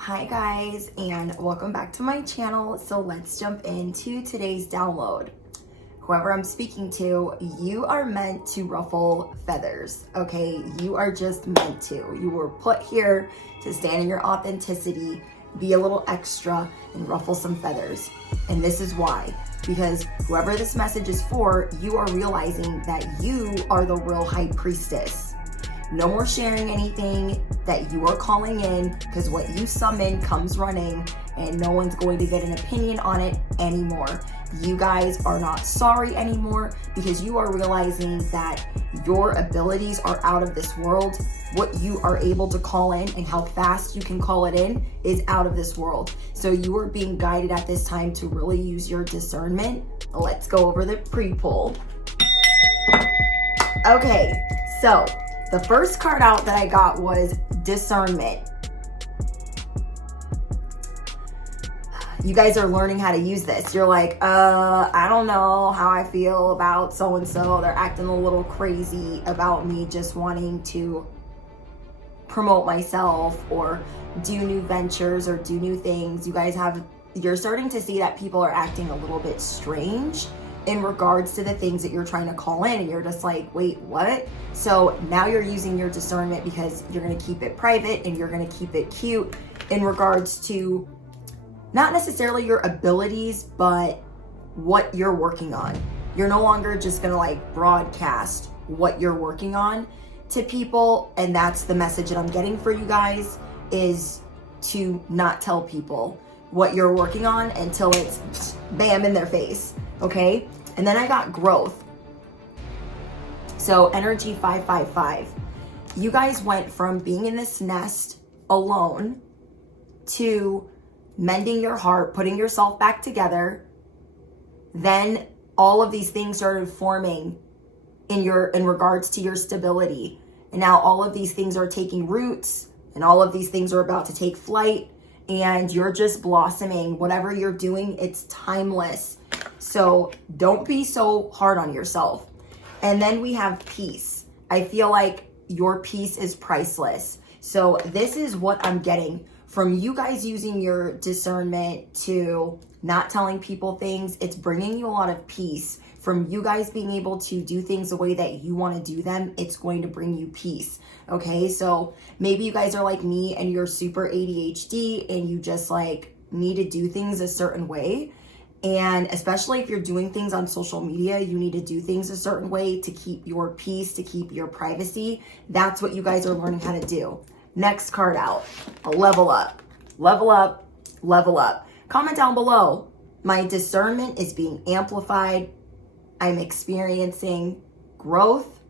Hi guys, and welcome back to my channel. So let's jump into today's download. Whoever I'm speaking to, you are meant to ruffle feathers, okay? You are just meant to. You were put here to stand in your authenticity, be a little extra, and ruffle some feathers. And this is why. Because whoever this message is for, you are realizing that you are the real high priestess. No more sharing anything that you are calling in, because what you summon comes running and no one's going to get an opinion on it anymore. You guys are not sorry anymore because you are realizing that your abilities are out of this world. What you are able to call in and how fast you can call it in is out of this world. So you are being guided at this time to really use your discernment. Let's go over the pre-pull. Okay, so the first card out that I got was discernment. You guys are learning how to use this. You're like, I don't know how I feel about so-and-so. They're acting a little crazy about me just wanting to promote myself or do new ventures or do new things. You're starting to see that people are acting a little bit strange in regards to the things that you're trying to call in, and you're just like, wait, what? So now you're using your discernment because you're going to keep it private and you're going to keep it cute in regards to not necessarily your abilities, but what you're working on. You're no longer just going to like broadcast what you're working on to people. And that's the message that I'm getting for you guys, is to not tell people what you're working on until it's bam in their face. Okay. And then I got growth. So energy 555. You guys went from being in this nest alone to mending your heart, putting yourself back together. Then all of these things started forming in regards to your stability. And now all of these things are taking roots and all of these things are about to take flight, and you're just blossoming. Whatever you're doing, it's timeless. So don't be so hard on yourself. And then we have peace. I feel like your peace is priceless. So this is what I'm getting from you guys using your discernment to not telling people things. It's bringing you a lot of peace. From you guys being able to do things the way that you want to do them, it's going to bring you peace. Okay, so maybe you guys are like me and you're super ADHD and you just like need to do things a certain way. And especially if you're doing things on social media, you need to do things a certain way to keep your peace, to keep your privacy. That's what you guys are learning how to do. Next card out, a level up, level up, level up. Comment down below. My discernment is being amplified. I'm experiencing growth.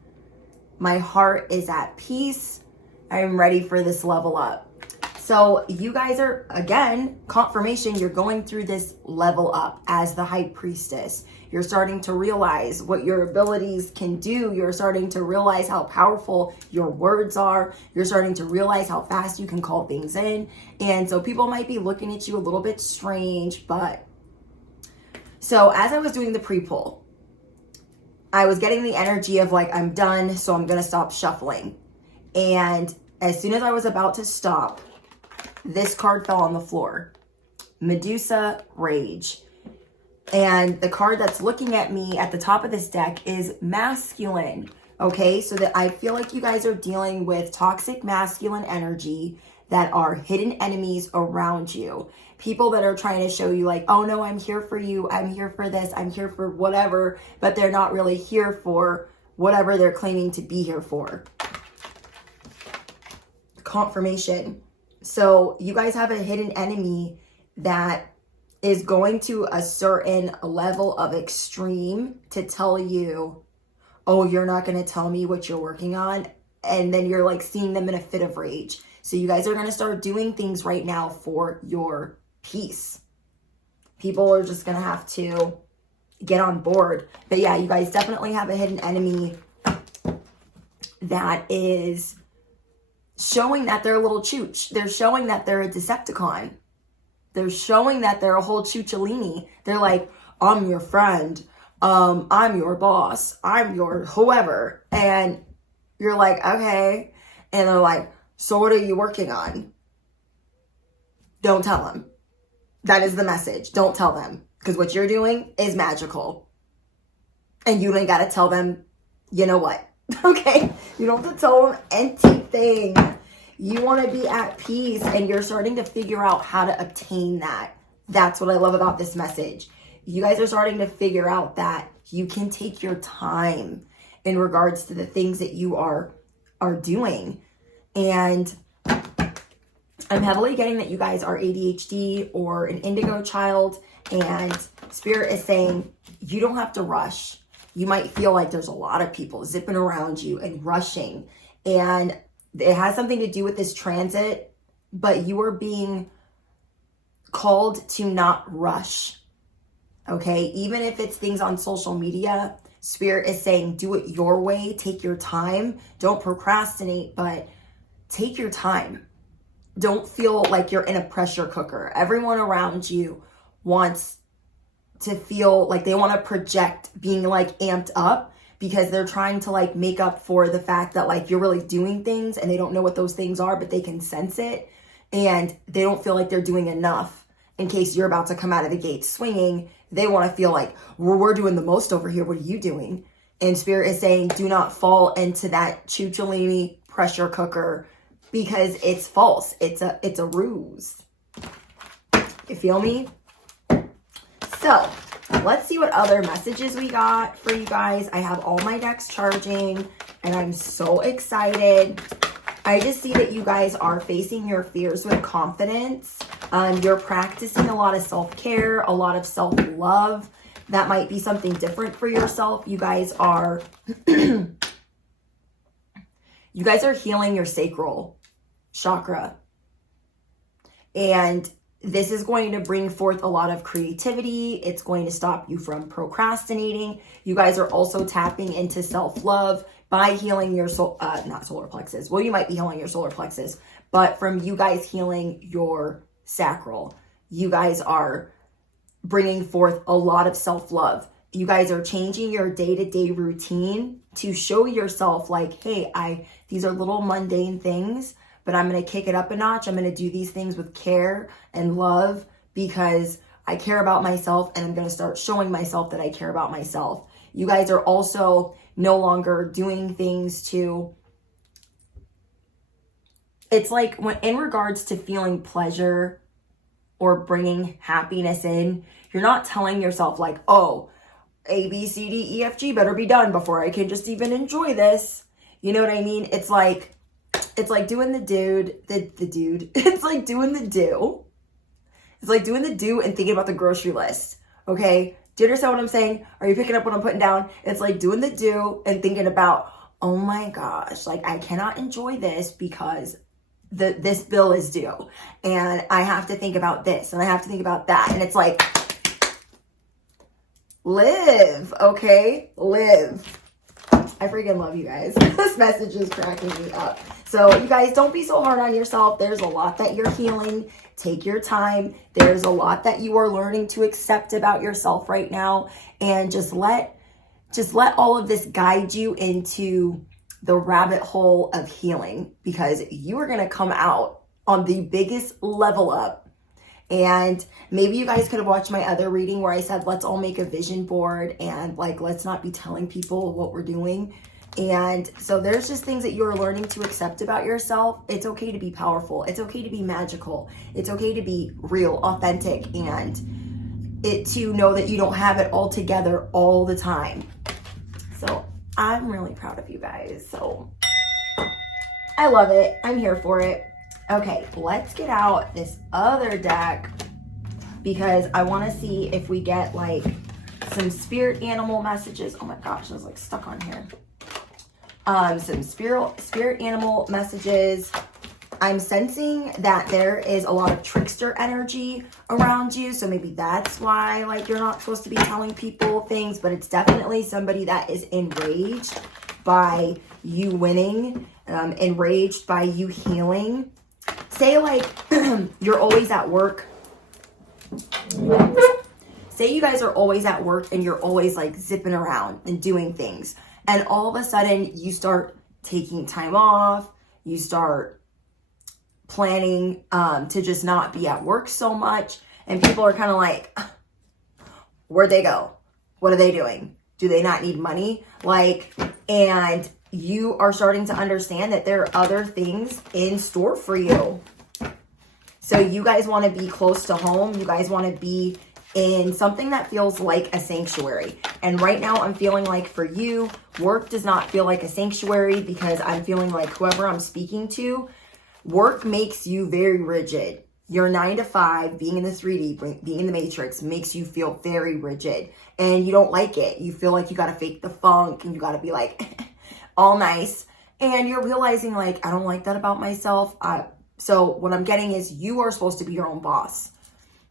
My heart is at peace. I'm ready for this level up. So you guys are, again, confirmation, you're going through this level up as the high priestess. You're starting to realize what your abilities can do. You're starting to realize how powerful your words are. You're starting to realize how fast you can call things in. And so people might be looking at you a little bit strange, but so as I was doing the pre-pull, I was getting the energy of like, I'm done, so I'm going to stop shuffling. And as soon as I was about to stop, this card fell on the floor. Medusa Rage. And the card that's looking at me at the top of this deck is masculine. Okay, so that I feel like you guys are dealing with toxic masculine energy that are hidden enemies around you. People that are trying to show you like, oh no, I'm here for you. I'm here for this. I'm here for whatever. But they're not really here for whatever they're claiming to be here for. Confirmation. So you guys have a hidden enemy that is going to a certain level of extreme to tell you, oh, you're not going to tell me what you're working on. And then you're like seeing them in a fit of rage. So you guys are going to start doing things right now for your peace. People are just going to have to get on board. But yeah, you guys definitely have a hidden enemy that is showing that they're a little chooch. They're showing that they're a Decepticon. They're showing that they're a whole choochellini. They're like, I'm your friend. I'm your boss. I'm your whoever. And you're like, okay. And they're like, so what are you working on? Don't tell them. That is the message. Don't tell them. Because what you're doing is magical. And you ain't got to tell them, you know what? Okay? You don't have to tell them anything. You want to be at peace, and you're starting to figure out how to obtain that. That's what I love about this message. You guys are starting to figure out that you can take your time in regards to the things that you are doing. And I'm heavily getting that you guys are ADHD or an indigo child, and Spirit is saying you don't have to rush. You might feel like there's a lot of people zipping around you and rushing, and it has something to do with this transit, but you are being called to not rush. Okay? Even if it's things on social media, Spirit is saying do it your way, take your time, don't procrastinate, but take your time. Don't feel like you're in a pressure cooker. Everyone around you wants to feel like they want to project being like amped up because they're trying to like make up for the fact that like you're really doing things and they don't know what those things are, but they can sense it, and they don't feel like they're doing enough in case you're about to come out of the gate swinging. They want to feel like, well, we're doing the most over here. What are you doing? And Spirit is saying, do not fall into that chuchalini pressure cooker, because it's false. It's a ruse. You feel me? So let's see what other messages we got for you guys. I have all my decks charging, and I'm so excited. I just see that you guys are facing your fears with confidence. You're practicing a lot of self-care, a lot of self-love. That might be something different for yourself. You guys are healing your sacral chakra. And this is going to bring forth a lot of creativity. It's going to stop you from procrastinating. You guys are also tapping into self-love by healing your not solar plexus. Well, you might be healing your solar plexus, but from you guys healing your sacral, you guys are bringing forth a lot of self-love. You guys are changing your day-to-day routine to show yourself like, hey, these are little mundane things, but I'm going to kick it up a notch. I'm going to do these things with care and love because I care about myself, and I'm going to start showing myself that I care about myself. You guys are also no longer doing things to, it's like when in regards to feeling pleasure or bringing happiness in, you're not telling yourself like, oh, A, B, C, D, E, F, G better be done before I can just even enjoy this. You know what I mean? It's like doing the dude. It's like doing the do. It's like doing the do and thinking about the grocery list. Okay? Do you understand what I'm saying? Are you picking up what I'm putting down? It's like doing the do and thinking about, oh my gosh, like I cannot enjoy this because this bill is due. And I have to think about this and I have to think about that. And it's like, live, okay? Live. I freaking love you guys. This message is cracking me up. So you guys, don't be so hard on yourself. There's a lot that you're healing. Take your time. There's a lot that you are learning to accept about yourself right now. And just let all of this guide you into the rabbit hole of healing, because you are going to come out on the biggest level up. And maybe you guys could have watched my other reading where I said, let's all make a vision board and like, let's not be telling people what we're doing. And so there's just things that you're learning to accept about yourself. It's okay to be powerful. It's okay to be magical. It's okay to be real, authentic, and to know that you don't have it all together all the time. So I'm really proud of you guys. So I love it. I'm here for it. Okay, let's get out this other deck because I want to see if we get like some spirit animal messages. Oh my gosh, I was like stuck on here. Some spirit animal messages. I'm sensing that there is a lot of trickster energy around you. So maybe that's why like you're not supposed to be telling people things, but it's definitely somebody that is enraged by you winning, enraged by you healing. Say like you're always at work. Say you guys are always at work and you're always like zipping around and doing things. And all of a sudden you start taking time off. You start planning to just not be at work so much. And people are kind of like, where'd they go? What are they doing? Do they not need money? Like, and you are starting to understand that there are other things in store for you. So you guys want to be close to home. You guys want to be in something that feels like a sanctuary. And right now I'm feeling like for you, work does not feel like a sanctuary, because I'm feeling like whoever I'm speaking to, work makes you very rigid. Your 9 to 5, being in the 3D, being in the matrix, makes you feel very rigid, and you don't like it. You feel like you got to fake the funk, and you got to be like all nice. And you're realizing like, I don't like that about myself. So what I'm getting is you are supposed to be your own boss.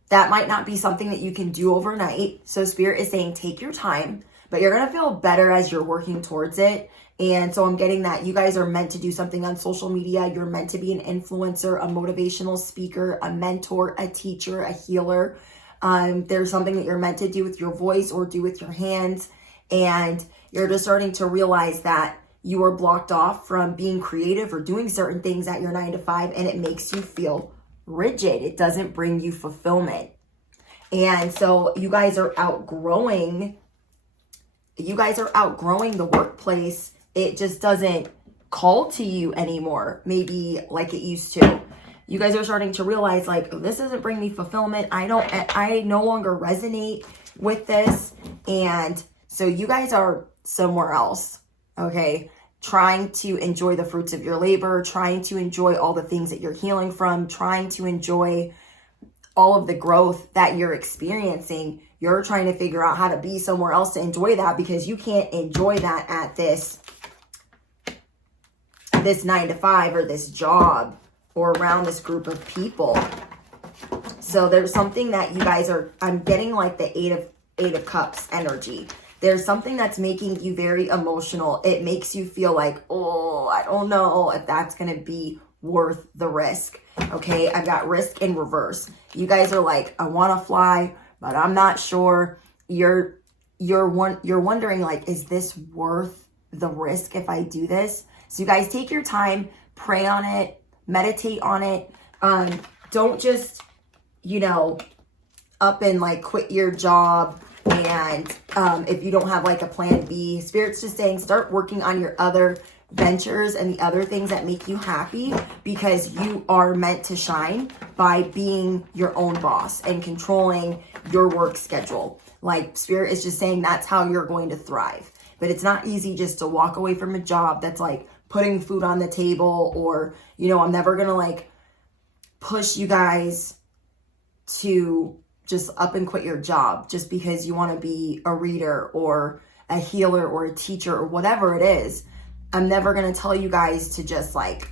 That might not be something that you can do overnight. So Spirit is saying, take your time, but you're going to feel better as you're working towards it. And so I'm getting that you guys are meant to do something on social media. You're meant to be an influencer, a motivational speaker, a mentor, a teacher, a healer. There's something that you're meant to do with your voice or do with your hands. And you're just starting to realize that you are blocked off from being creative or doing certain things at your 9 to 5, and it makes you feel rigid. It doesn't bring you fulfillment. And so you guys are outgrowing the workplace. It just doesn't call to you anymore, maybe like it used to. You guys are starting to realize like, oh, this doesn't bring me fulfillment. I no longer resonate with this. And so you guys are somewhere else, okay? Trying to enjoy the fruits of your labor, trying to enjoy all the things that you're healing from, trying to enjoy all of the growth that you're experiencing. You're trying to figure out how to be somewhere else to enjoy that, because you can't enjoy that at this 9 to 5 or this job or around this group of people. So there's something that you guys are, I'm getting like the eight of cups energy. There's something that's making you very emotional. It makes you feel like, oh, I don't know if that's going to be worth the risk. Okay, I've got risk in reverse. You guys are like, I want to fly, but I'm not sure. You're wondering like, is this worth the risk if I do this? So you guys take your time, pray on it, meditate on it. Don't just, up and like quit your job. And if you don't have like a plan B, Spirit's just saying, start working on your other ventures and the other things that make you happy, because you are meant to shine by being your own boss and controlling your work schedule. Like Spirit is just saying that's how you're going to thrive. But it's not easy just to walk away from a job that's like putting food on the table, or, I'm never going to like push you guys to just up and quit your job just because you want to be a reader or a healer or a teacher or whatever it is. I'm never going to tell you guys to just like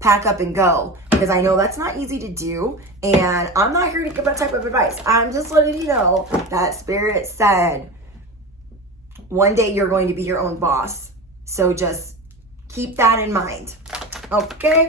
pack up and go, because I know that's not easy to do. And I'm not here to give that type of advice. I'm just letting you know that Spirit said one day you're going to be your own boss. So just keep that in mind. Okay?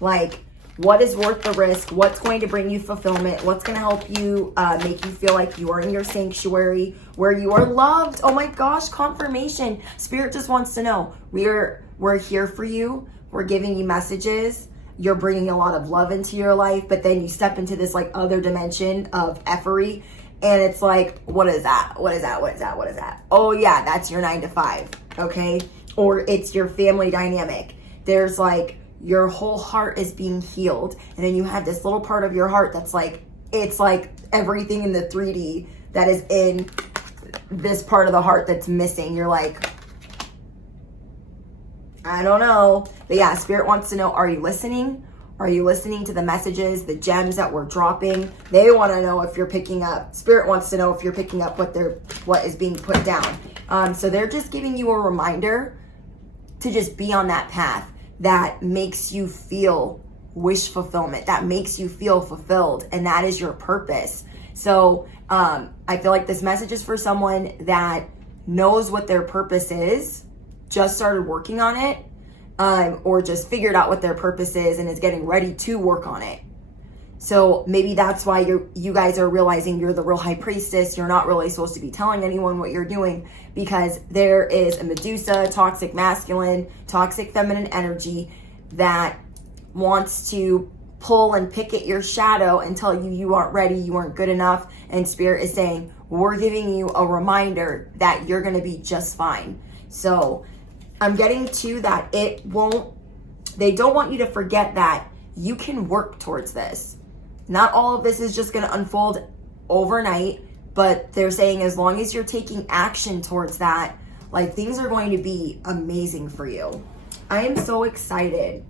Like, what is worth the risk? What's going to bring you fulfillment? What's going to help you make you feel like you are in your sanctuary, where you are loved? Oh my gosh, confirmation. Spirit just wants to know. We're here for you. We're giving you messages. You're bringing a lot of love into your life, but then you step into this like other dimension of effery, and it's like, what is that? What is that? What is that? What is that? Oh yeah, that's your 9 to 5, okay? Or it's your family dynamic. There's like, your whole heart is being healed. And then you have this little part of your heart that's like, it's like everything in the 3D that is in this part of the heart that's missing. You're like, I don't know. But yeah, Spirit wants to know, are you listening? Are you listening to the messages, the gems that we're dropping? They want to know if you're picking up. Spirit wants to know if you're picking up what is being put down. So they're just giving you a reminder to just be on that path that makes you feel wish fulfillment, that makes you feel fulfilled, and that is your purpose. So I feel like this message is for someone that knows what their purpose is, just started working on it, or just figured out what their purpose is and is getting ready to work on it. So maybe that's why you guys are realizing you're the real high priestess. You're not really supposed to be telling anyone what you're doing, because there is a Medusa, toxic masculine, toxic feminine energy that wants to pull and pick at your shadow and tell you you aren't ready, you aren't good enough. And Spirit is saying, we're giving you a reminder that you're going to be just fine. So I'm getting to that they don't want you to forget that you can work towards this. Not all of this is just going to unfold overnight, but they're saying as long as you're taking action towards that, like, things are going to be amazing for you. I am so excited.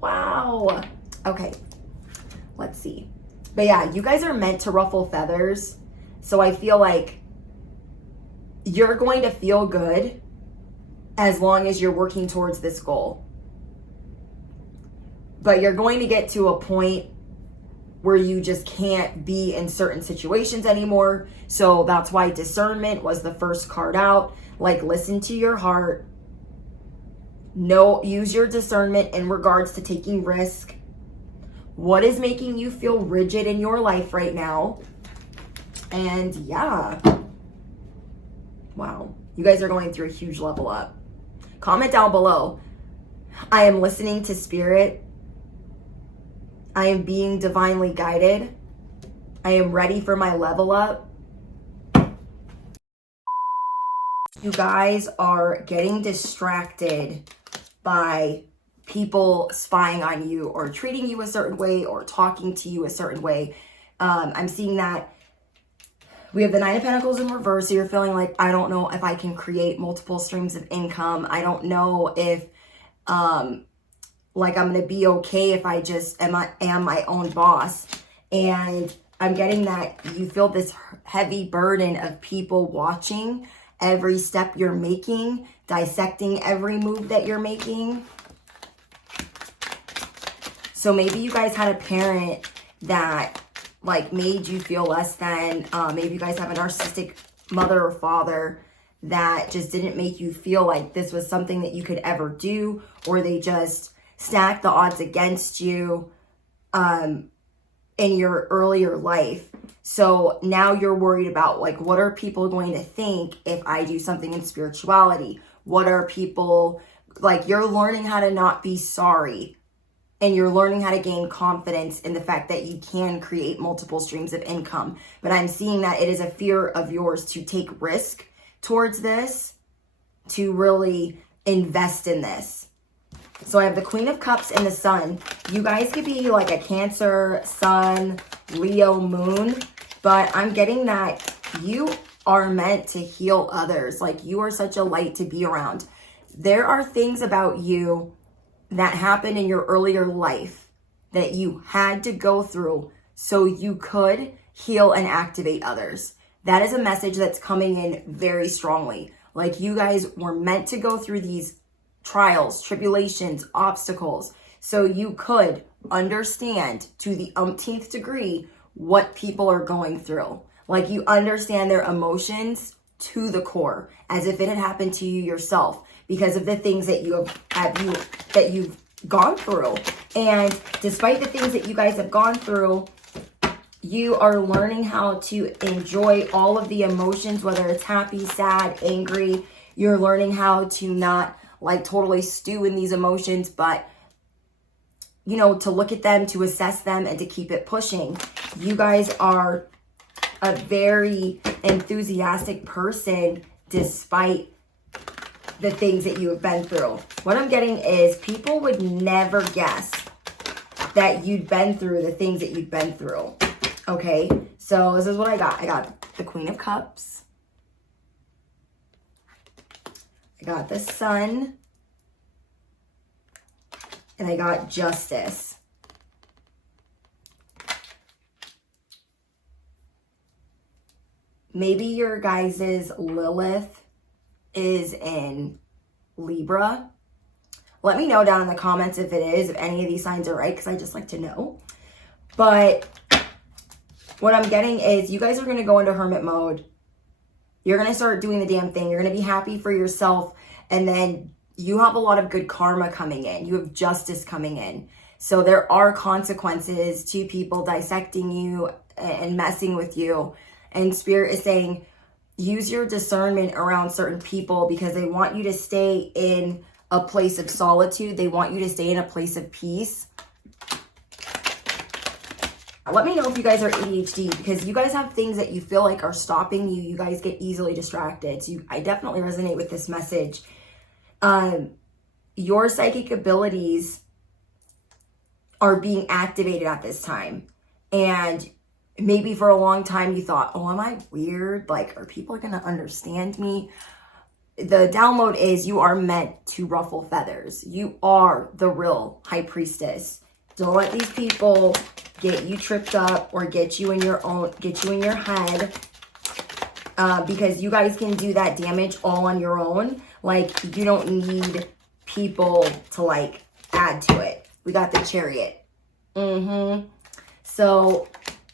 Wow. Okay, let's see. But yeah, you guys are meant to ruffle feathers. So I feel like you're going to feel good as long as you're working towards this goal. But you're going to get to a point where you just can't be in certain situations anymore. So that's why discernment was the first card out. Like, listen to your heart. Use your discernment in regards to taking risk. What is making you feel rigid in your life right now? And yeah. Wow. You guys are going through a huge level up. Comment down below. I am listening to Spirit. I am being divinely guided. I am ready for my level up. You guys are getting distracted by people spying on you or treating you a certain way or talking to you a certain way. I'm seeing that we have the Nine of Pentacles in reverse. So you're feeling like, I don't know if I can create multiple streams of income. I don't know if like I'm going to be okay if I just am my own boss. And I'm getting that you feel this heavy burden of people watching every step you're making, dissecting every move that you're making. So maybe you guys had a parent that like made you feel less than. Maybe you guys have a narcissistic mother or father that just didn't make you feel like this was something that you could ever do, or they just stacked the odds against you in your earlier life. So now you're worried about, like, what are people going to think if I do something in spirituality? What are people, like, you're learning how to not be sorry. And you're learning how to gain confidence in the fact that you can create multiple streams of income. But I'm seeing that it is a fear of yours to take risk towards this, to really invest in this. So I have the Queen of Cups and the Sun. You guys could be like a Cancer, Sun, Leo, Moon. But I'm getting that you are meant to heal others. Like, you are such a light to be around. There are things about you that happened in your earlier life that you had to go through so you could heal and activate others. That is a message that's coming in very strongly. Like, you guys were meant to go through these trials, tribulations, obstacles, so you could understand to the umpteenth degree what people are going through. Like, you understand their emotions to the core, as if it had happened to you yourself, because of the things that you've gone through. And despite the things that you guys have gone through, you are learning how to enjoy all of the emotions, whether it's happy, sad, angry. You're learning how to not like totally stew in these emotions, but you know, to look at them, to assess them, and to keep it pushing. You guys are a very enthusiastic person despite the things that you have been through. What I'm getting is people would never guess that you'd been through the things that you've been through. Okay, so this is what I got. I got the Queen of Cups. I got the Sun. And I got Justice. Maybe your guys' Lilith is in Libra. Let me know down in the comments if it is, if any of these signs are right, because I just like to know. But what I'm getting is you guys are going to go into hermit mode. You're going to start doing the damn thing. You're going to be happy for yourself. And then you have a lot of good karma coming in. You have justice coming in. So there are consequences to people dissecting you and messing with you. And Spirit is saying, use your discernment around certain people, because they want you to stay in a place of solitude. They want you to stay in a place of peace. Let me know if you guys are ADHD, because you guys have things that you feel like are stopping you. You guys get easily distracted. So I definitely resonate with this message. Your psychic abilities are being activated at this time. And maybe for a long time you thought, oh, am I weird? Like, are people going to understand me? The download is you are meant to ruffle feathers. You are the real high priestess. Don't let these people get you tripped up or get you in your head, because you guys can do that damage all on your own. Like, you don't need people to like add to it. We got the Chariot. So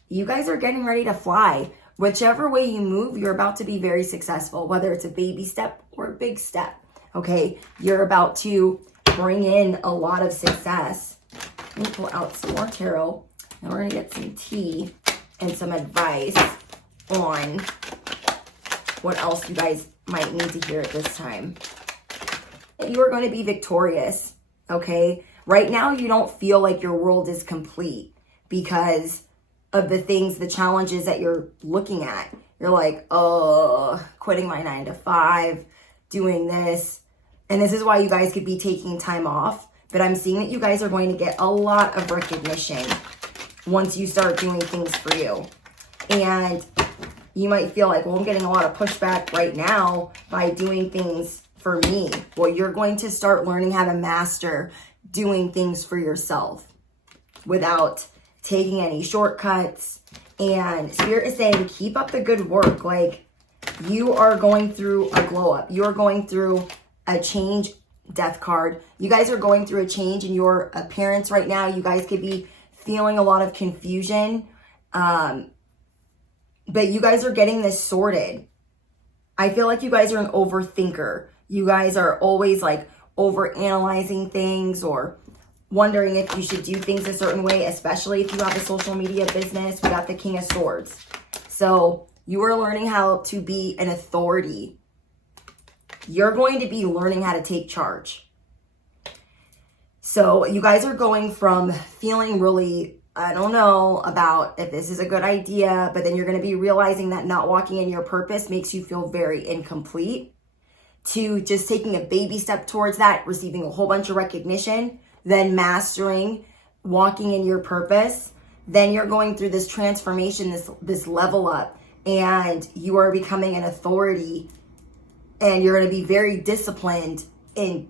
you guys are getting ready to fly. Whichever way you move, you're about to be very successful, whether it's a baby step or a big step. Okay, you're about to bring in a lot of success. Let me pull out some more tarot, and we're gonna get some tea and some advice on what else you guys might need to hear at this time. You are going to be victorious, okay? Right now, you don't feel like your world is complete because of the things, the challenges that you're looking at. You're like, oh, quitting my 9 to 5, doing this. And this is why you guys could be taking time off. But I'm seeing that you guys are going to get a lot of recognition once you start doing things for you. And you might feel like, well, I'm getting a lot of pushback right now by doing things for me. Well, you're going to start learning how to master doing things for yourself without taking any shortcuts. And Spirit is saying, keep up the good work. Like, you are going through a glow up. You're going through a change. Death card. You guys are going through a change in your appearance right now. You guys could be feeling a lot of confusion. But you guys are getting this sorted. I feel like you guys are an overthinker. You guys are always like over analyzing things or wondering if you should do things a certain way, especially if you have a social media business. We got the King of Swords. So you are learning how to be an authority. You're going to be learning how to take charge. So you guys are going from feeling really, I don't know about if this is a good idea, but then you're going to be realizing that not walking in your purpose makes you feel very incomplete, to just taking a baby step towards that, receiving a whole bunch of recognition, then mastering, walking in your purpose. Then you're going through this transformation, this level up, and you are becoming an authority. And you're going to be very disciplined in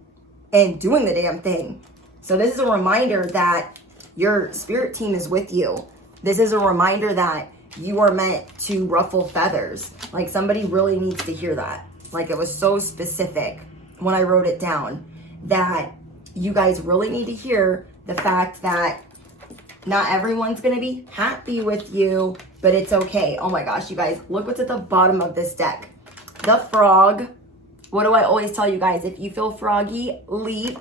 doing the damn thing. So this is a reminder that your spirit team is with you. This is a reminder that you are meant to ruffle feathers. Like, somebody really needs to hear that. Like, it was so specific when I wrote it down, that you guys really need to hear the fact that not everyone's going to be happy with you, but it's okay. Oh my gosh, you guys, look what's at the bottom of this deck. The Frog. What do I always tell you guys? If you feel froggy, leap.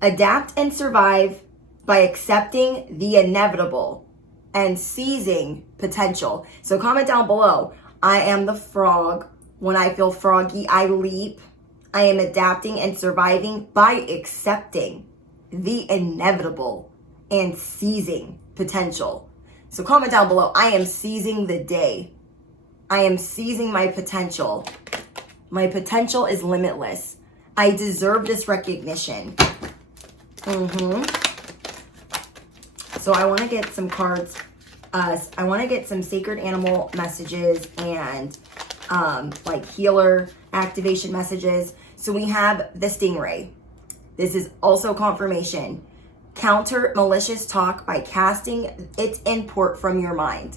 Adapt and survive by accepting the inevitable and seizing potential. So comment down below. I am the frog. When I feel froggy, I leap. I am adapting and surviving by accepting the inevitable and seizing potential. So comment down below. I am seizing the day. I am seizing my potential. My potential is limitless. I deserve this recognition. So I want to get some cards. I want to get some sacred animal messages and like healer activation messages. So we have the Stingray. This is also confirmation. Counter malicious talk by casting its import from your mind.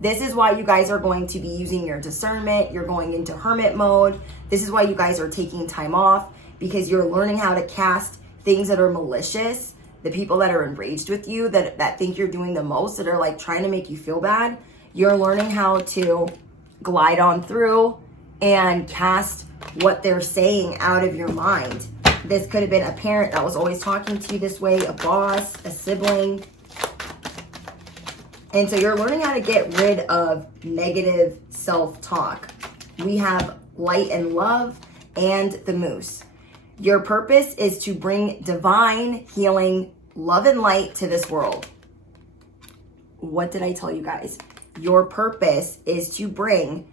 This is why you guys are going to be using your discernment. You're going into hermit mode. This is why you guys are taking time off, because you're learning how to cast things that are malicious. The people that are enraged with you, that think you're doing the most, that are like trying to make you feel bad. You're learning how to glide on through and cast what they're saying out of your mind. This could have been a parent that was always talking to you this way, a boss, a sibling. And so you're learning how to get rid of negative self-talk. We have light and love and the Moose. Your purpose is to bring divine healing, love and light to this world. what did I tell you guys? Your purpose is to bring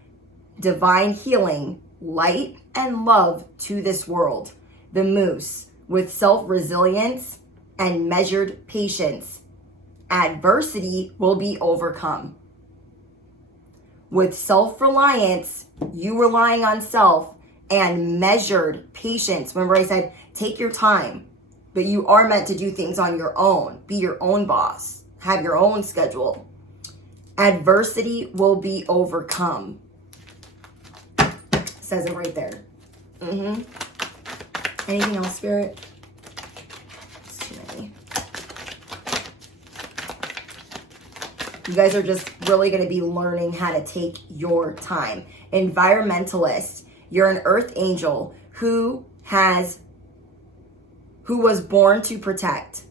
divine healing, light, and love to this world. The moose, with self-resilience and measured patience, adversity will be overcome. With self-reliance, you relying on self, and measured patience. Remember I said, take your time, but you are meant to do things on your own. Be your own boss. Have your own schedule. Adversity will be overcome. Says it right there. Anything else, Spirit? It's too many. You guys are just really going to be learning how to take your time. Environmentalist, you're an earth angel who was born to protect,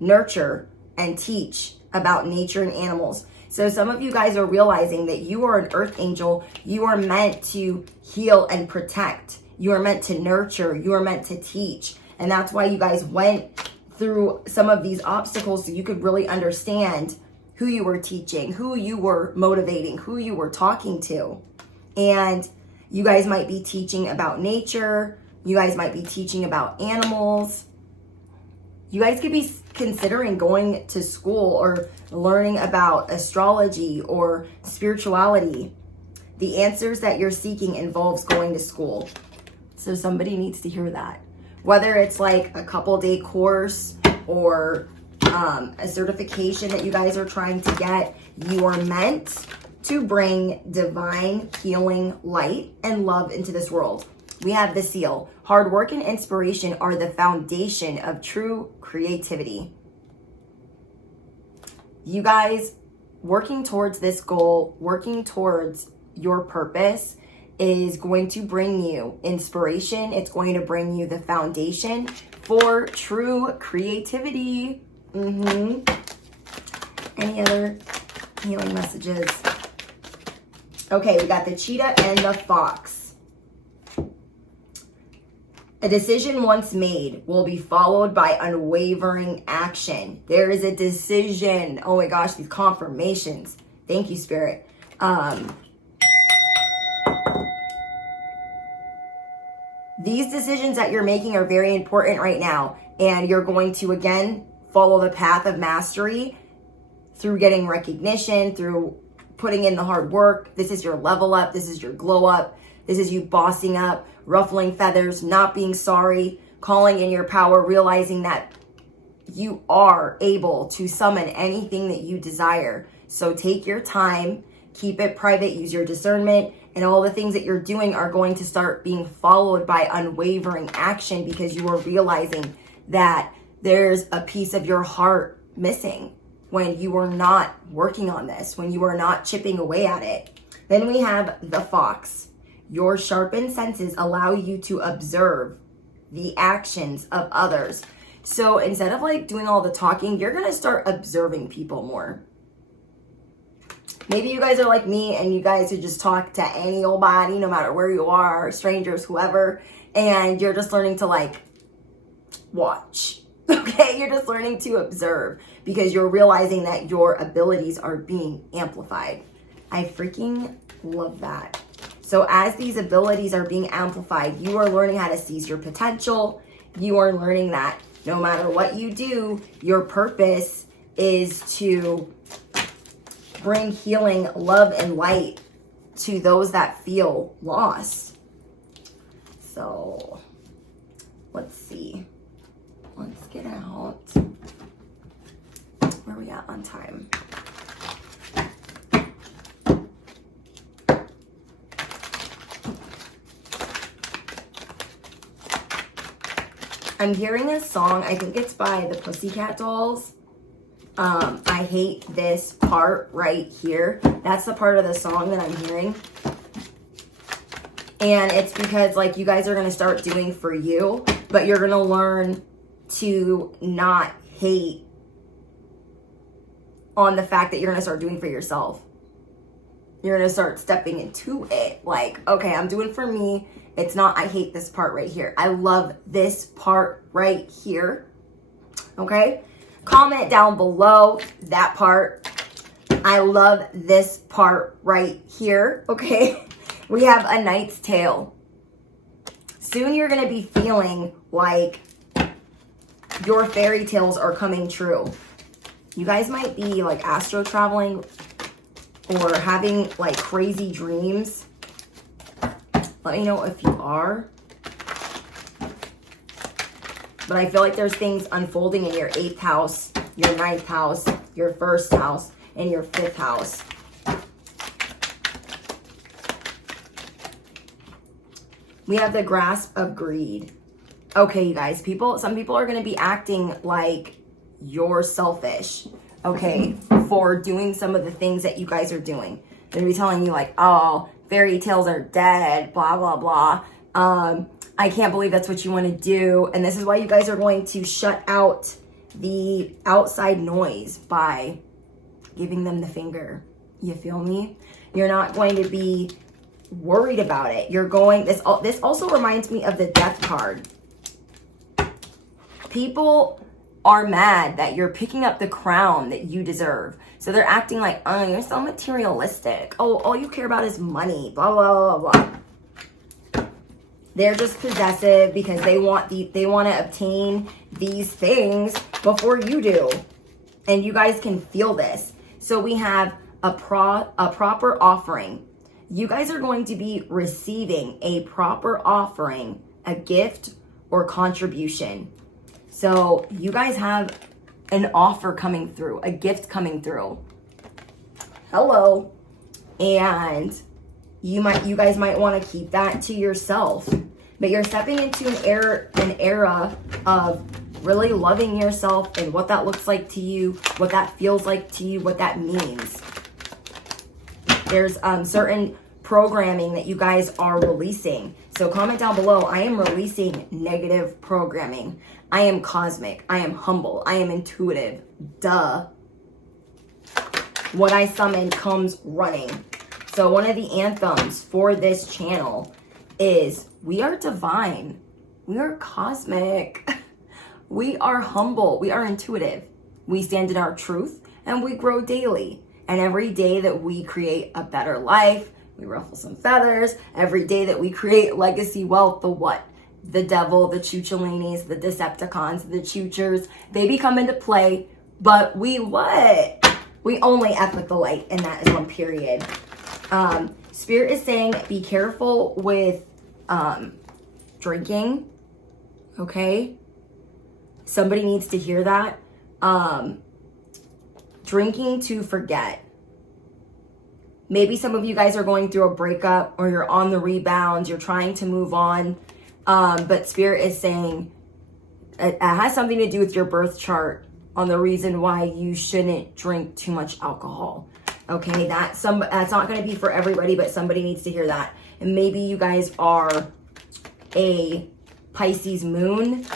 nurture, and teach about nature and animals. So some of you guys are realizing that you are an earth angel. You are meant to heal and protect. You are meant to nurture. You are meant to teach. And that's why you guys went through some of these obstacles, so you could really understand who you were teaching, who you were motivating, who you were talking to. And you guys might be teaching about nature. You guys might be teaching about animals. You guys could be considering going to school or learning about astrology or spirituality. The answers that you're seeking involves going to school. So somebody needs to hear that. Whether it's like a couple-day course or a certification that you guys are trying to get, you are meant to bring divine healing, light, and love into this world. We have the seal. Hard work and inspiration are the foundation of true creativity. You guys working towards this goal, working towards your purpose is going to bring you inspiration. It's going to bring you the foundation for true creativity. Any other healing messages? Okay, we got the cheetah and the fox. A decision once made will be followed by unwavering action. There is a decision. Oh my gosh, these confirmations. Thank you, Spirit. These decisions that you're making are very important right now. And you're going to, again, follow the path of mastery through getting recognition, through putting in the hard work. This is your level up. This is your glow up. This is you bossing up, ruffling feathers, not being sorry, calling in your power, realizing that you are able to summon anything that you desire. So take your time, keep it private, use your discernment, and all the things that you're doing are going to start being followed by unwavering action because you are realizing that there's a piece of your heart missing when you are not working on this, when you are not chipping away at it. Then we have the fox. Your sharpened senses allow you to observe the actions of others. So instead of like doing all the talking, you're going to start observing people more. Maybe you guys are like me and you guys would just talk to any old body, no matter where you are, strangers, whoever, and you're just learning to like watch. Okay, you're just learning to observe because you're realizing that your abilities are being amplified. I freaking love that. So as these abilities are being amplified, you are learning how to seize your potential. You are learning that no matter what you do, your purpose is to bring healing, love, and light to those that feel lost. So let's see. Let's get out. Where are we at on time? I'm hearing a song. I think it's by the Pussycat Dolls. I hate this part right here. That's the part of the song that I'm hearing. And it's because like you guys are going to start doing for you, but you're going to learn to not hate on the fact that you're going to start doing for yourself. You're going to start stepping into it. Like, okay, I'm doing for me. It's not, I hate this part right here. I love this part right here. Okay? Comment down below that part. I love this part right here, okay? We have a Knight's Tale. Soon you're going to be feeling like your fairy tales are coming true. You guys might be like astro traveling or having like crazy dreams. Let me know if you are. But I feel like there's things unfolding in your 8th house, your 9th house, your 1st house, and your 5th house. We have the grasp of greed. Okay, you guys, some people are going to be acting like you're selfish, okay, for doing some of the things that you guys are doing. They're going to be telling you like, oh, fairy tales are dead, blah, blah, blah. I can't believe that's what you want to do. And this is why you guys are going to shut out the outside noise by giving them the finger. You feel me? You're not going to be worried about it. You're going, this also reminds me of the Death card. People are mad that you're picking up the crown that you deserve. So they're acting like, oh, you're so materialistic. Oh, all you care about is money, blah, blah, blah, blah. They're just possessive because they want to obtain these things before you do. And you guys can feel this. So we have a proper offering. You guys are going to be receiving a proper offering, a gift or contribution. So you guys have an offer coming through, a gift coming through. Hello. And you guys might want to keep that to yourself. But you're stepping into an era of really loving yourself and what that looks like to you, what that feels like to you, what that means. There's certain programming that you guys are releasing. So comment down below, I am releasing negative programming. I am cosmic. I am humble. I am intuitive. Duh. What I summon comes running. So one of the anthems for this channel is we are divine. We are cosmic. We are humble. We are intuitive. We stand in our truth and we grow daily. And every day that we create a better life, we ruffle some feathers. Every day that we create legacy wealth, the what? The devil, the chuchulanis, the Decepticons, the choochers, they become into play. But we what? We only F with the light, and that is one period. Spirit is saying be careful with drinking, okay? Somebody needs to hear that. Drinking to forget. Maybe some of you guys are going through a breakup or you're on the rebound, you're trying to move on, but Spirit is saying it has something to do with your birth chart on the reason why you shouldn't drink too much alcohol. Okay, that's not going to be for everybody, but somebody needs to hear that. And maybe you guys are a Pisces moon.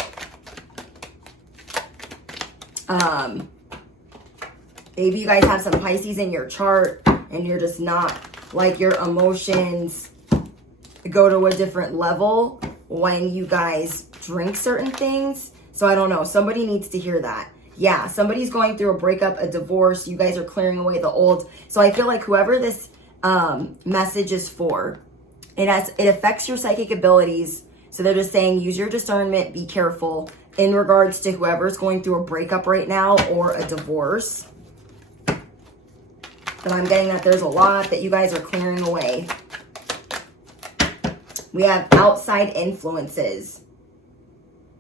Maybe you guys have some Pisces in your chart and you're just not, like, your emotions go to a different level when you guys drink certain things. So I don't know. Somebody needs to hear that. Yeah, somebody's going through a breakup, a divorce. You guys are clearing away the old. So I feel like whoever this message is for, it affects your psychic abilities. So they're just saying use your discernment, be careful in regards to whoever's going through a breakup right now or a divorce. But I'm getting that there's a lot that you guys are clearing away. We have outside influences.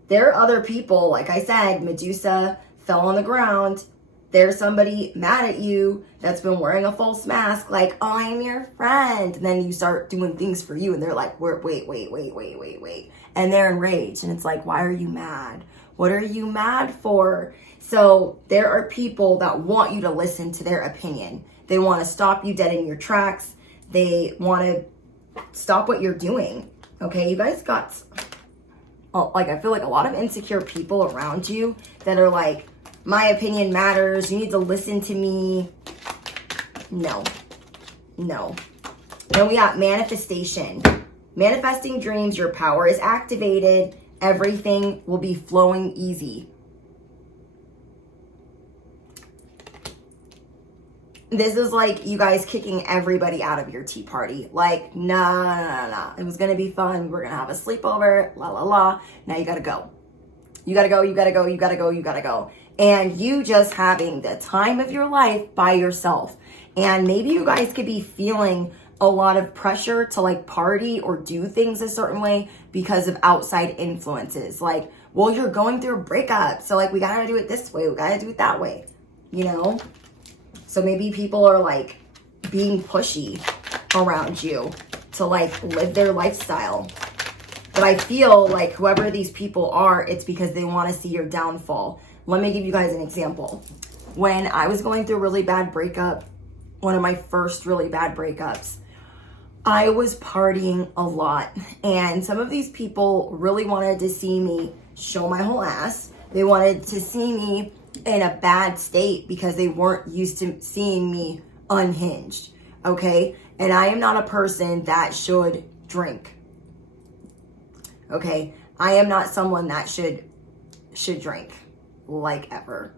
There are other people, like I said, Medusa fell on the ground. There's somebody mad at you that's been wearing a false mask, like, oh, I'm your friend. And then you start doing things for you and they're like, wait. And they're enraged. And it's like, why are you mad? What are you mad for? So there are people that want you to listen to their opinion. They want to stop you dead in your tracks. They want to stop what you're doing. Okay, you guys got, like, I feel like a lot of insecure people around you that are like, my opinion matters. You need to listen to me. No. Then we got manifestation. Manifesting dreams, your power is activated. Everything will be flowing easy. This is like you guys kicking everybody out of your tea party. Like, nah. It was going to be fun. We're going to have a sleepover, la, la, la. Now you got to go. You got to go, you got to go, you got to go, you got to go. And you just having the time of your life by yourself. And maybe you guys could be feeling a lot of pressure to like party or do things a certain way because of outside influences. Like, well, you're going through a breakup, so like we got to do it this way, we got to do it that way, you know? So maybe people are like being pushy around you to like live their lifestyle. But I feel like whoever these people are, it's because they want to see your downfall. Let me give you guys an example. When I was going through a really bad breakup, one of my first really bad breakups, I was partying a lot. And some of these people really wanted to see me show my whole ass. They wanted to see me in a bad state because they weren't used to seeing me unhinged. Okay? And I am not a person that should drink. Okay? I am not someone that should drink like ever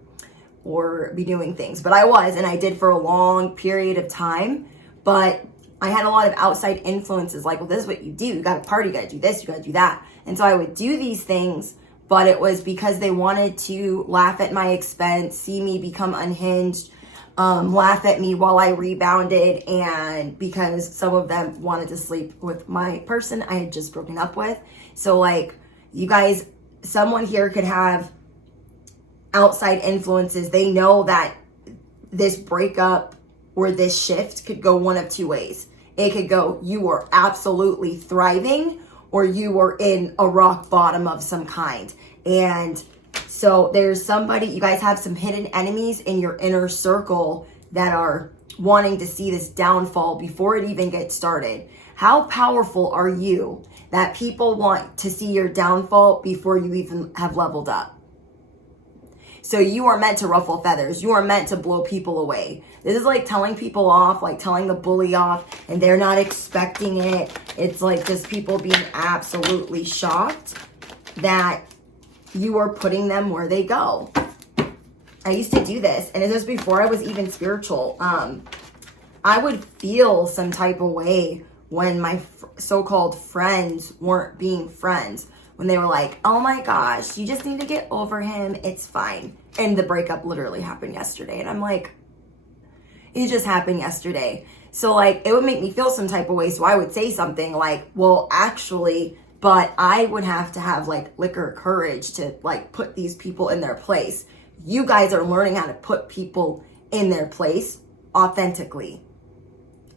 or be doing things. But I was, and I did for a long period of time. But I had a lot of outside influences like, well, this is what you do. You got to party, you got to do this, you got to do that. And so I would do these things, but it was because they wanted to laugh at my expense, see me become unhinged, laugh at me while I rebounded, and because some of them wanted to sleep with my person I had just broken up with. So like, you guys, someone here could have outside influences. They know that this breakup or this shift could go one of two ways. It could go, you are absolutely thriving, or you are in a rock bottom of some kind. And so there's somebody, you guys have some hidden enemies in your inner circle that are wanting to see this downfall before it even gets started. How powerful are you that people want to see your downfall before you even have leveled up? So you are meant to ruffle feathers. You are meant to blow people away. This is like telling people off, like telling the bully off, and they're not expecting it. It's like just people being absolutely shocked that you are putting them where they go. I used to do this, and it was before I was even spiritual. I would feel some type of way when my so-called friends weren't being friends. When they were like, oh my gosh, you just need to get over him, it's fine. And the breakup literally happened yesterday. And I'm like, it just happened yesterday. So like, it would make me feel some type of way. So I would say something like, well, actually, but I would have to have like liquor courage to like put these people in their place. You guys are learning how to put people in their place authentically.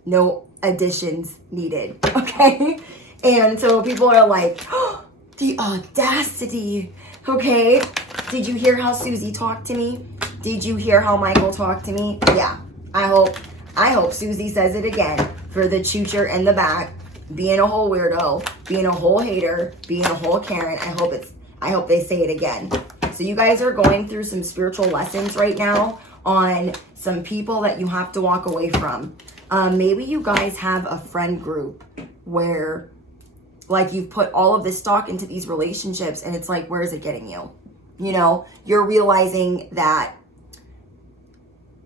No additions needed, okay? And so people are like, oh, the audacity, okay? Did you hear how Susie talked to me? Did you hear how Michael talked to me? Yeah, I hope Susie says it again for the choocher in the back, being a whole weirdo, being a whole hater, being a whole Karen. I hope they say it again. So you guys are going through some spiritual lessons right now on some people that you have to walk away from. Maybe you guys have a friend group where like you've put all of this stock into these relationships and it's like, where is it getting you? You know, you're realizing that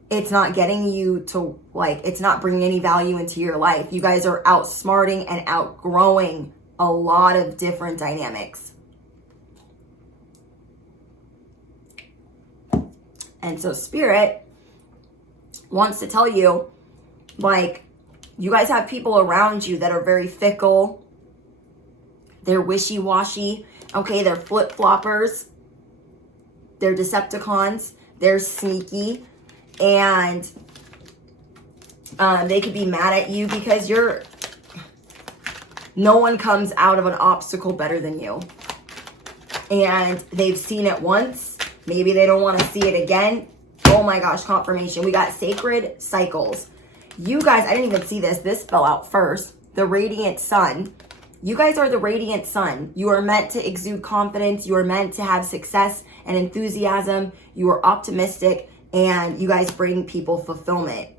it's not getting you to like, it's not bringing any value into your life. You guys are outsmarting and outgrowing a lot of different dynamics. And so Spirit wants to tell you, like, you guys have people around you that are very fickle. They're wishy-washy. Okay, they're flip-floppers. They're Decepticons. They're sneaky. And they could be mad at you because no one comes out of an obstacle better than you. And they've seen it once. Maybe they don't want to see it again. Oh my gosh, confirmation. We got sacred cycles. You guys, I didn't even see this. This fell out first. The radiant sun. You guys are the radiant sun. You are meant to exude confidence. You are meant to have success and enthusiasm. You are optimistic and you guys bring people fulfillment.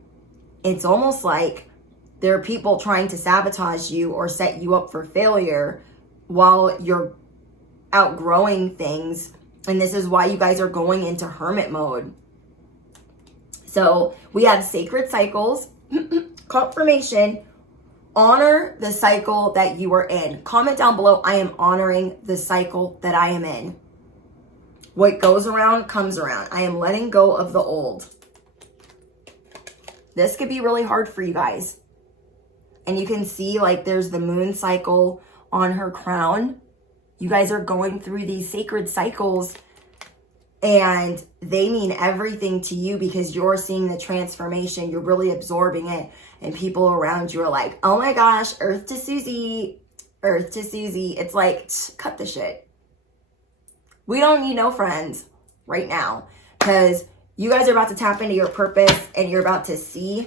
It's almost like there are people trying to sabotage you or set you up for failure while you're outgrowing things. And this is why you guys are going into hermit mode. So we have sacred cycles, confirmation, honor the cycle that you are in. Comment down below, I am honoring the cycle that I am in. What goes around comes around. I am letting go of the old. This could be really hard for you guys. And you can see like there's the moon cycle on her crown. You guys are going through these sacred cycles and they mean everything to you because you're seeing the transformation. You're really absorbing it. And people around you are like, oh my gosh, Earth to Susie, Earth to Susie. It's like, cut the shit. We don't need no friends right now because you guys are about to tap into your purpose and you're about to see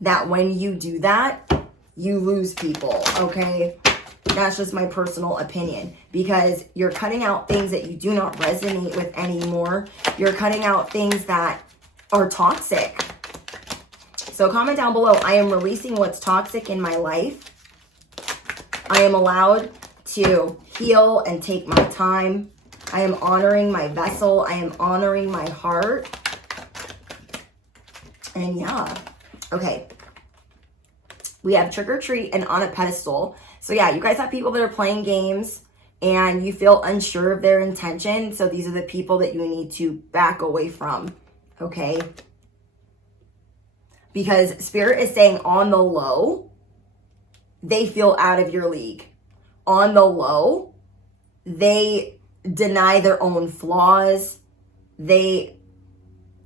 that when you do that, you lose people, okay? That's just my personal opinion because you're cutting out things that you do not resonate with anymore. You're cutting out things that are toxic. So comment down below, I am releasing what's toxic in my life. I am allowed to heal and take my time. I am honoring my vessel. I am honoring my heart. And yeah, okay. We have trick or treat and on a pedestal. So yeah, you guys have people that are playing games and you feel unsure of their intention. So these are the people that you need to back away from, okay? Because Spirit is saying on the low, they feel out of your league. On the low, they deny their own flaws. They,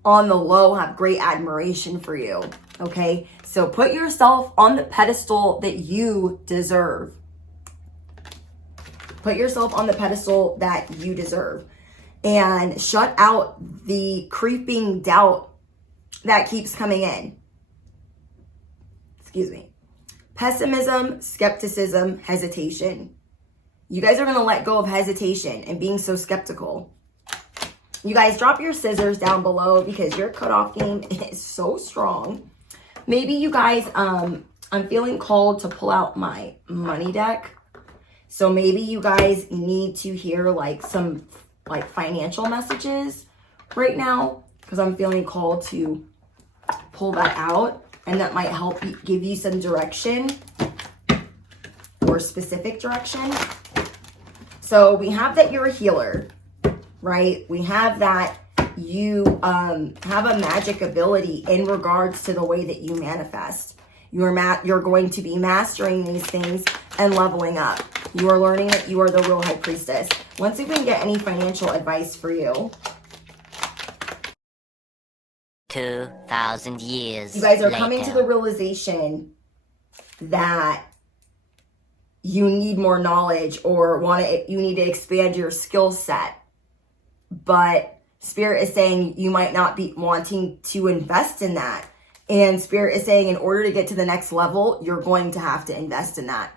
on the low, have great admiration for you. Okay, so put yourself on the pedestal that you deserve. Put yourself on the pedestal that you deserve. And shut out the creeping doubt that keeps coming in. Excuse me. Pessimism, skepticism, hesitation. You guys are going to let go of hesitation and being so skeptical. You guys drop your scissors down below because your cutoff game is so strong. Maybe you guys, I'm feeling called to pull out my money deck. So maybe you guys need to hear like some like financial messages right now because I'm feeling called to pull that out and that might help you, give you some direction or specific direction. So we have that you're a healer, right? We have that you have a magic ability in regards to the way that you manifest. You're going to be mastering these things and leveling up. You are learning that you are the real high priestess. Once you can get any financial advice for you. 2,000 years You guys are later. coming to the realization that you need more knowledge or you need to expand your skill set. But Spirit is saying you might not be wanting to invest in that. And Spirit is saying in order to get to the next level, you're going to have to invest in that.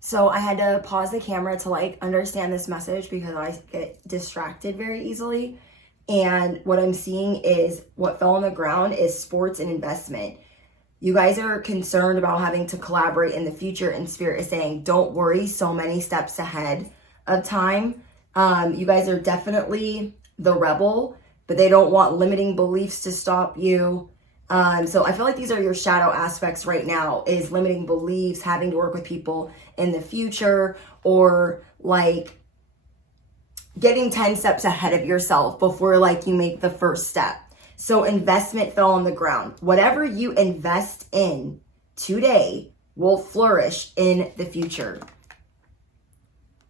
So I had to pause the camera to like understand this message because I get distracted very easily. And what I'm seeing is what fell on the ground is sports and investment. You guys are concerned about having to collaborate in the future, and Spirit is saying, don't worry, so many steps ahead of time. You guys are definitely the rebel, but they don't want limiting beliefs to stop you. So I feel like these are your shadow aspects right now, is limiting beliefs, having to work with people in the future, or like getting 10 steps ahead of yourself before like you make the first step. So investment fell on the ground. Whatever you invest in today will flourish in the future.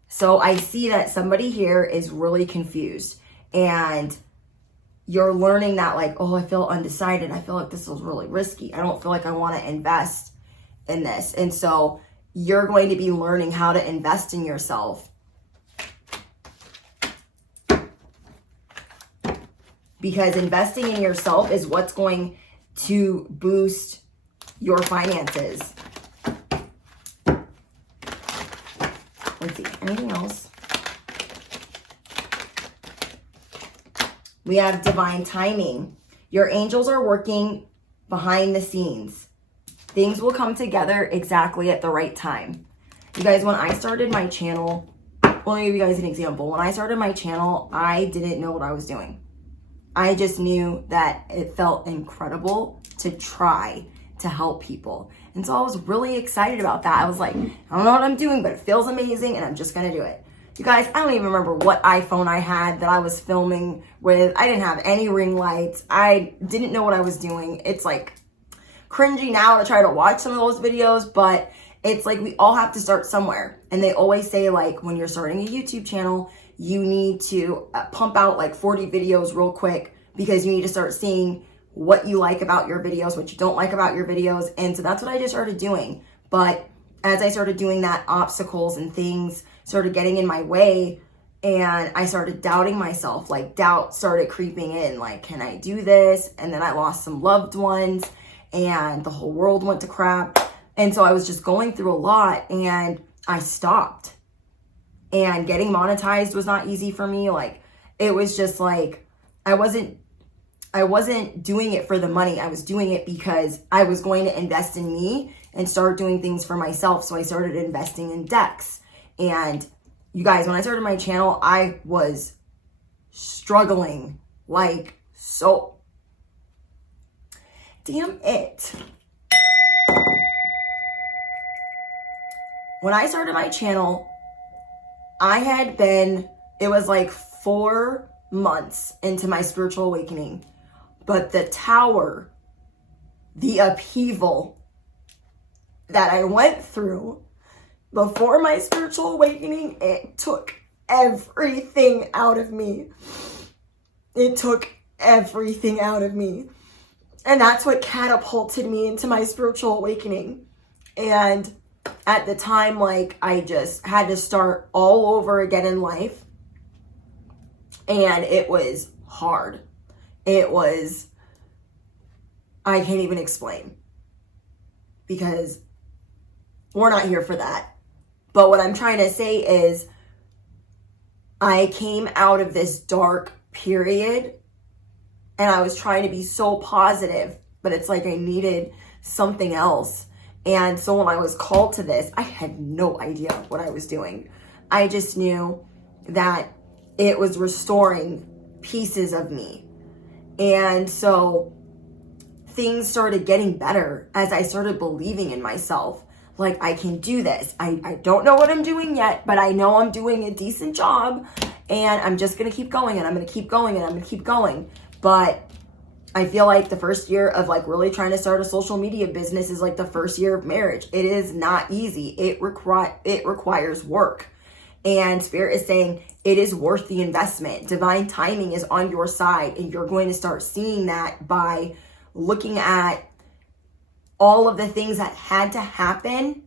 So I see that somebody here is really confused and you're learning that like, oh, I feel undecided. I feel like this is really risky. I don't feel like I want to invest in this. And so you're going to be learning how to invest in yourself. Because investing in yourself is what's going to boost your finances. Let's see, anything else? We have divine timing. Your angels are working behind the scenes. Things will come together exactly at the right time. You guys, when I started my channel, well, let me give you guys an example. When I started my channel, I didn't know what I was doing. I just knew that it felt incredible to try to help people. And so I was really excited about that. I was like, I don't know what I'm doing, but it feels amazing and I'm just gonna do it. You guys, I don't even remember what iPhone I had that I was filming with. I didn't have any ring lights. I didn't know what I was doing. It's like cringy now to try to watch some of those videos, but it's like we all have to start somewhere. And they always say, like, when you're starting a YouTube channel, you need to pump out like 40 videos real quick because you need to start seeing what you like about your videos, what you don't like about your videos. And so that's what I just started doing. But as I started doing that, obstacles and things started getting in my way, and I started doubting myself. Like, doubt started creeping in, like, can I do this? And then I lost some loved ones and the whole world went to crap. And so I was just going through a lot, and I stopped. And getting monetized was not easy for me. Like, it was just like, I wasn't doing it for the money. I was doing it because I was going to invest in me and start doing things for myself. So I started investing in decks. And you guys, when I started my channel, I was struggling like so. Damn it. When I started my channel, it was like 4 months into my spiritual awakening. But the tower, the upheaval that I went through before my spiritual awakening, it took everything out of me. It took everything out of me. And that's what catapulted me into my spiritual awakening. And at the time, like, I just had to start all over again in life. And it was hard. It was, I can't even explain, because we're not here for that. But what I'm trying to say is, I came out of this dark period and I was trying to be so positive, but it's like I needed something else. And so when I was called to this, I had no idea what I was doing. I just knew that it was restoring pieces of me. And so things started getting better as I started believing in myself. Like, I can do this. I don't know what I'm doing yet, but I know I'm doing a decent job, and I'm just going to keep going, and I'm going to keep going, and I'm going to keep going. But I feel like the first year of like really trying to start a social media business is like the first year of marriage. It is not easy. It requires work. And Spirit is saying it is worth the investment. Divine timing is on your side, and you're going to start seeing that by looking at all of the things that had to happen,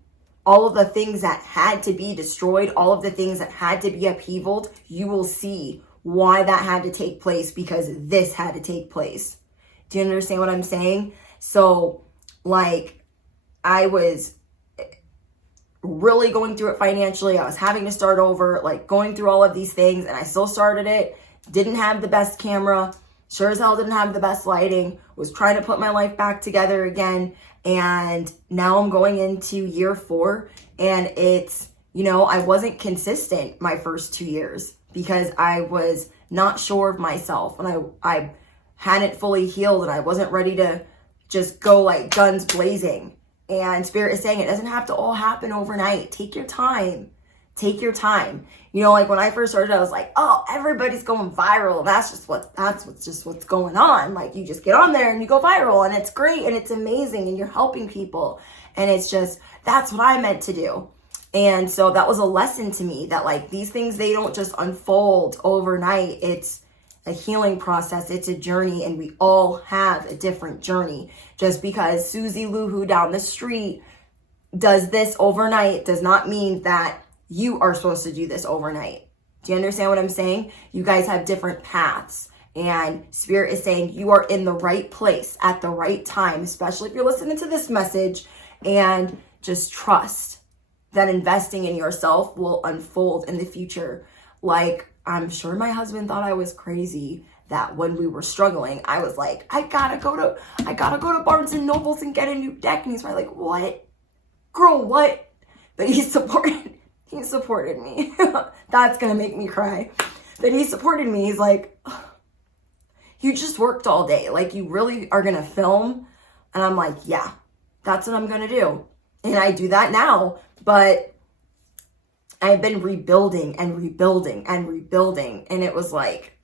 all of the things that had to be destroyed, all of the things that had to be upheavaled. You will see why that had to take place, because this had to take place. Do you understand what I'm saying? So, like, I was really going through it financially. I was having to start over, like going through all of these things, and I still started it. Didn't have the best camera. Sure as hell didn't have the best lighting. Was trying to put my life back together again. And now I'm going into year 4, and it's, you know, I wasn't consistent my first 2 years because I was not sure of myself, and I hadn't fully healed, and I wasn't ready to just go like guns blazing. And Spirit is saying it doesn't have to all happen overnight. Take your time. Take your time. You know, like when I first started, I was like, oh, everybody's going viral. That's what's going on. Like, you just get on there and you go viral, and it's great and it's amazing and you're helping people. And it's just, that's what I meant to do. And so that was a lesson to me that like these things, they don't just unfold overnight. It's a healing process. It's a journey, and we all have a different journey. Just because Susie Lou who down the street does this overnight does not mean that you are supposed to do this overnight. Do you understand what I'm saying? You guys have different paths, and Spirit is saying you are in the right place at the right time, especially if you're listening to this message, and just trust that investing in yourself will unfold in the future. Like, I'm sure my husband thought I was crazy that when we were struggling, I was like, I gotta go to Barnes and Nobles and get a new deck. And he's probably like, what? Girl, what? But he supported me. That's gonna make me cry. But he supported me. He's like, you just worked all day. Like, you really are going to film? And I'm like, yeah, that's what I'm going to do. And I do that now, but I've been rebuilding and rebuilding and rebuilding. And it was like,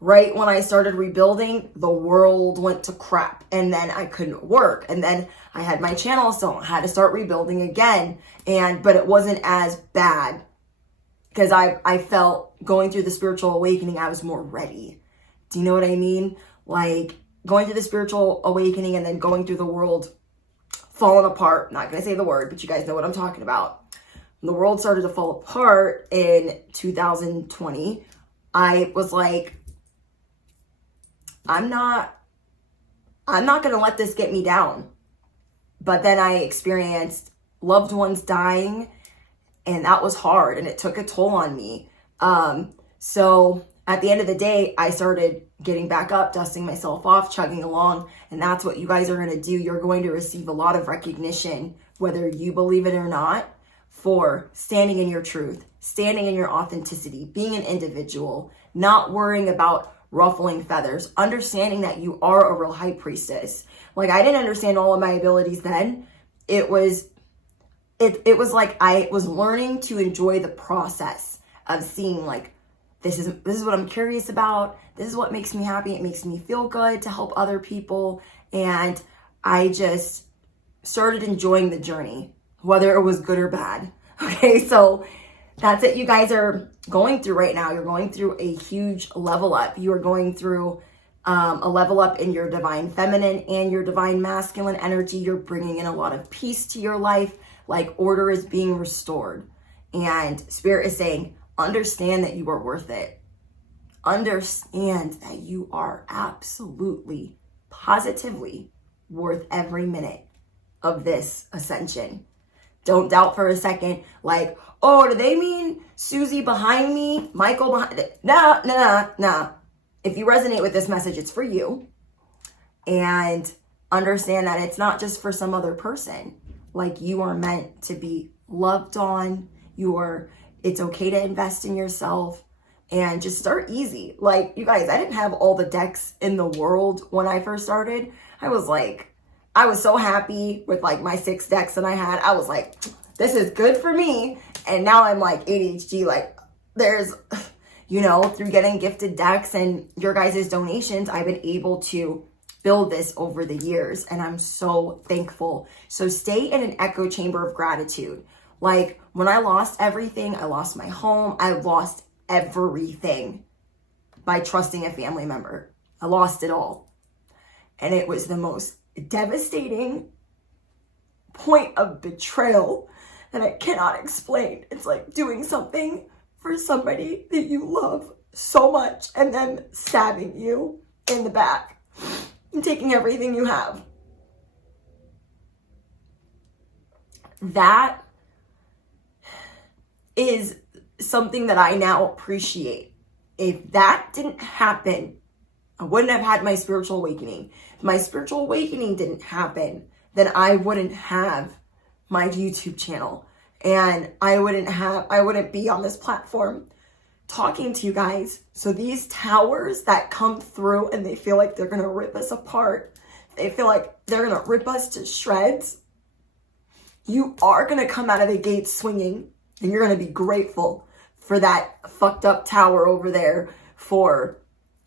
right when I started rebuilding, the world went to crap, and then I couldn't work. And then I had my channel, so I had to start rebuilding again. But it wasn't as bad because I felt going through the spiritual awakening, I was more ready. Do you know what I mean? Like, going through the spiritual awakening and then going through the world falling apart. Not going to say the word, but you guys know what I'm talking about. When the world started to fall apart in 2020, I was like, I'm not going to let this get me down. But then I experienced loved ones dying, and that was hard, and it took a toll on me. So at the end of the day, I started getting back up, dusting myself off, chugging along, and that's what you guys are going to do. You're going to receive a lot of recognition, whether you believe it or not, for standing in your truth, standing in your authenticity, being an individual, not worrying about ruffling feathers, understanding that you are a real high priestess. Like, I didn't understand all of my abilities then. It was like I was learning to enjoy the process of seeing, like, this is what I'm curious about. This is what makes me happy. It makes me feel good to help other people. And I just started enjoying the journey, whether it was good or bad. Okay, so that's it you guys are going through right now. You're going through a huge level up. You are going through a level up in your divine feminine and your divine masculine energy. You're bringing in a lot of peace to your life. Like, order is being restored. And Spirit is saying, understand that you are worth it. Understand that you are absolutely, positively worth every minute of this ascension. Don't doubt for a second, like, oh, do they mean Susie behind me, Michael behind it? Nah. If you resonate with this message, it's for you. And understand that it's not just for some other person. Like, you are meant to be loved on. It's okay to invest in yourself and just start easy. Like, you guys, I didn't have all the decks in the world when I first started. I was so happy with like my 6 decks that I had. I was like, this is good for me. And now I'm like ADHD, like, there's, through getting gifted decks and your guys' donations, I've been able to build this over the years. And I'm so thankful. So stay in an echo chamber of gratitude. Like, when I lost everything, I lost my home, I lost everything by trusting a family member. I lost it all. And it was the most devastating point of betrayal that I cannot explain. It's like doing something for somebody that you love so much and then stabbing you in the back and taking everything you have. That is something that I now appreciate. If that didn't happen, I wouldn't have had my spiritual awakening. If my spiritual awakening didn't happen, then I wouldn't have my YouTube channel. And I wouldn't be on this platform talking to you guys. So these towers that come through and they feel like they're going to rip us apart, they feel like they're going to rip us to shreds, you are going to come out of the gate swinging, and you're going to be grateful for that fucked up tower over there for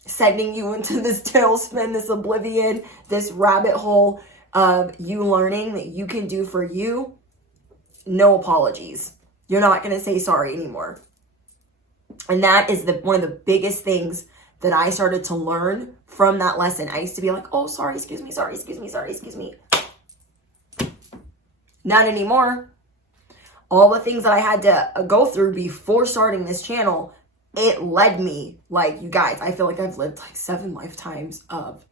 sending you into this tailspin, this oblivion, this rabbit hole of you learning that you can do for you. No apologies. You're not going to say sorry anymore. And that is one of the biggest things that I started to learn from that lesson. I used to be like, oh, sorry, excuse me. Not anymore. All the things that I had to go through before starting this channel, it led me, like, you guys, I feel like I've lived like 7 lifetimes of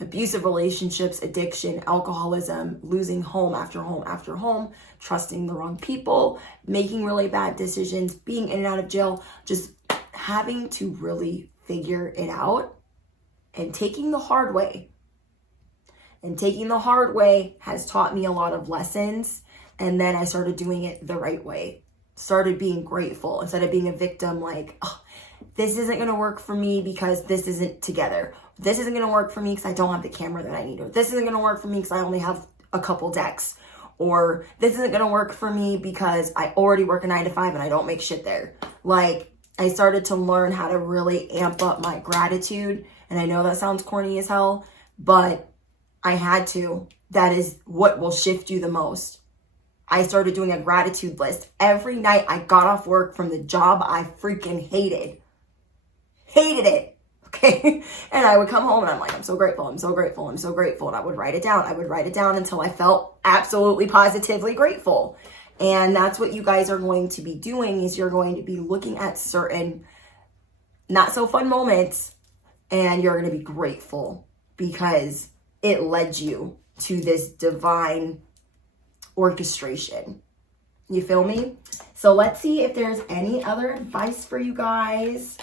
abusive relationships, addiction, alcoholism, losing home after home after home, trusting the wrong people, making really bad decisions, being in and out of jail, just having to really figure it out and taking the hard way. And taking the hard way has taught me a lot of lessons. And then I started doing it the right way. Started being grateful instead of being a victim, like, oh, this isn't going to work for me because this isn't together. This isn't going to work for me because I don't have the camera that I need. Or this isn't going to work for me because I only have a couple decks. Or this isn't going to work for me because I already work a 9 to 5 and I don't make shit there. Like, I started to learn how to really amp up my gratitude. And I know that sounds corny as hell, but I had to. That is what will shift you the most. I started doing a gratitude list. Every night I got off work from the job I freaking hated. Hated it. Okay. And I would come home and I'm like, I'm so grateful. I'm so grateful. I'm so grateful. And I would write it down. I would write it down until I felt absolutely positively grateful. And that's what you guys are going to be doing, is you're going to be looking at certain not so fun moments and you're going to be grateful because it led you to this divine orchestration. You feel me? So let's see if there's any other advice for you guys.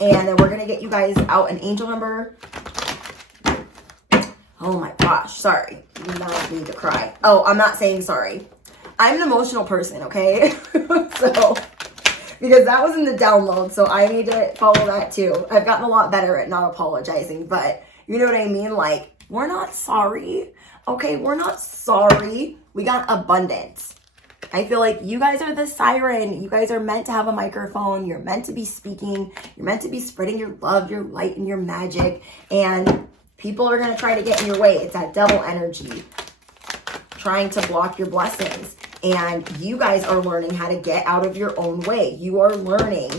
And then we're going to get you guys out an angel number. Oh my gosh. Sorry. Now I need to cry. Oh, I'm not saying sorry. I'm an emotional person, okay? So, because that was in the download, so I need to follow that too. I've gotten a lot better at not apologizing, but you know what I mean? Like, we're not sorry. Okay, we're not sorry. We got abundance. I feel like you guys are the siren. You guys are meant to have a microphone. You're meant to be speaking. You're meant to be spreading your love, your light, and your magic. And people are going to try to get in your way. It's that devil energy trying to block your blessings. And you guys are learning how to get out of your own way. You are learning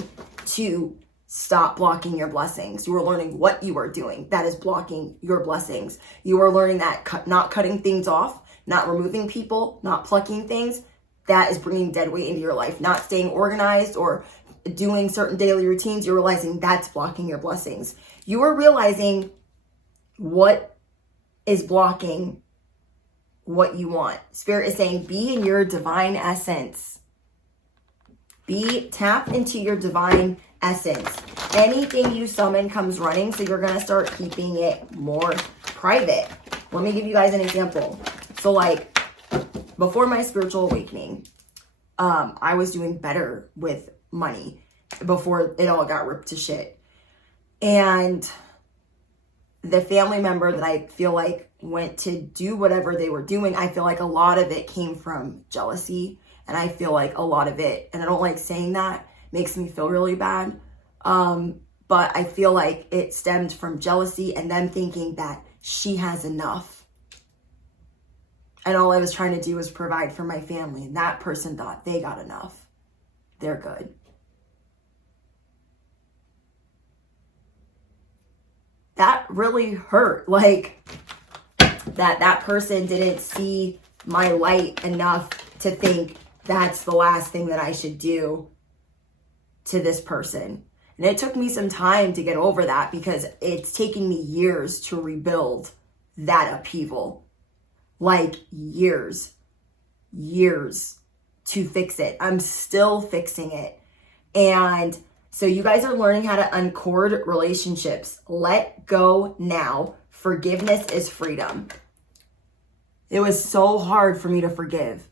to stop blocking your blessings. You are learning what you are doing that is blocking your blessings. You are learning that not cutting things off, not removing people, not plucking things, that is bringing dead weight into your life. Not staying organized or doing certain daily routines. You're realizing that's blocking your blessings. You are realizing what is blocking what you want. Spirit is saying, be in your divine essence. Tap into your divine essence. Anything you summon comes running, so you're going to start keeping it more private. Let me give you guys an example. So like, before my spiritual awakening, I was doing better with money before it all got ripped to shit. And the family member that I feel like went to do whatever they were doing, I feel like a lot of it came from jealousy. And I feel like a lot of it, and I don't like saying that, makes me feel really bad. But I feel like it stemmed from jealousy and them thinking that she has enough. And all I was trying to do was provide for my family. And that person thought they got enough. They're good. That really hurt. Like, that person didn't see my light enough to think that's the last thing that I should do to this person. And it took me some time to get over that, because it's taken me years to rebuild that upheaval. Like years to fix it. I'm still fixing it. And so you guys are learning how to uncord relationships. Let go now. Forgiveness is freedom. It was so hard for me to forgive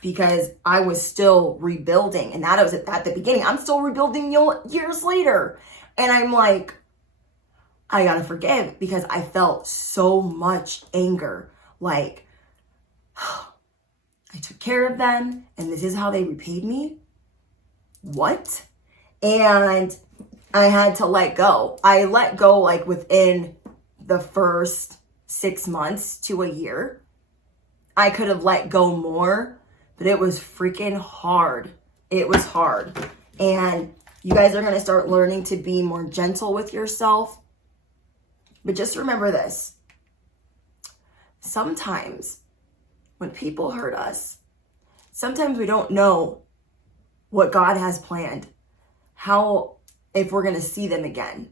because I was still rebuilding. And that was at the beginning. I'm still rebuilding years later. And I'm like, I gotta forgive, because I felt so much anger. Like, I took care of them and this is how they repaid me? What? And I had to let go. I let go like within the first 6 months to a year. I could have let go more, but it was freaking hard. It was hard. And you guys are going to start learning to be more gentle with yourself. But just remember this. Sometimes when people hurt us, sometimes we don't know what God has planned, if we're going to see them again,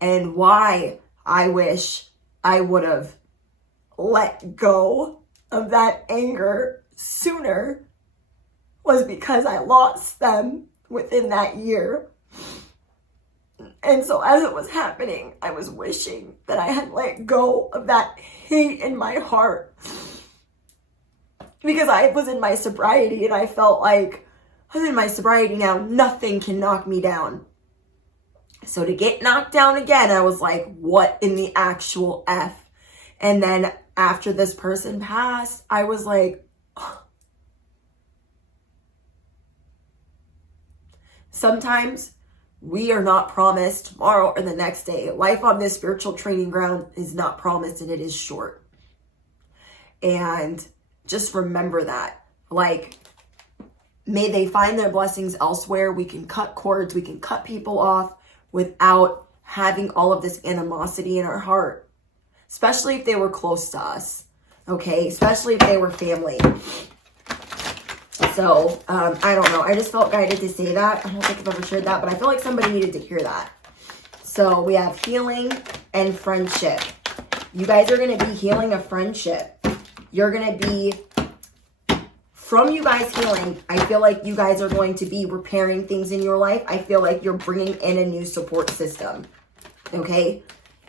and why I wish I would have let go of that anger sooner was because I lost them within that year. And so as it was happening, I was wishing that I had let go of that hate in my heart, because I was in my sobriety and I felt like I'm in my sobriety now. Nothing can knock me down. So to get knocked down again, I was like, what in the actual F? And then after this person passed, I was like, oh. Sometimes we are not promised tomorrow or the next day. Life on this spiritual training ground is not promised, and it is short. And just remember that. Like, may they find their blessings elsewhere. We can cut cords. We can cut people off without having all of this animosity in our heart. Especially if they were close to us. Okay? Especially if they were family. So, I don't know. I just felt guided to say that. I don't think I've ever shared that, but I feel like somebody needed to hear that. So, we have healing and friendship. You guys are going to be healing a friendship. You're going to be, from you guys healing, I feel like you guys are going to be repairing things in your life. I feel like you're bringing in a new support system. Okay?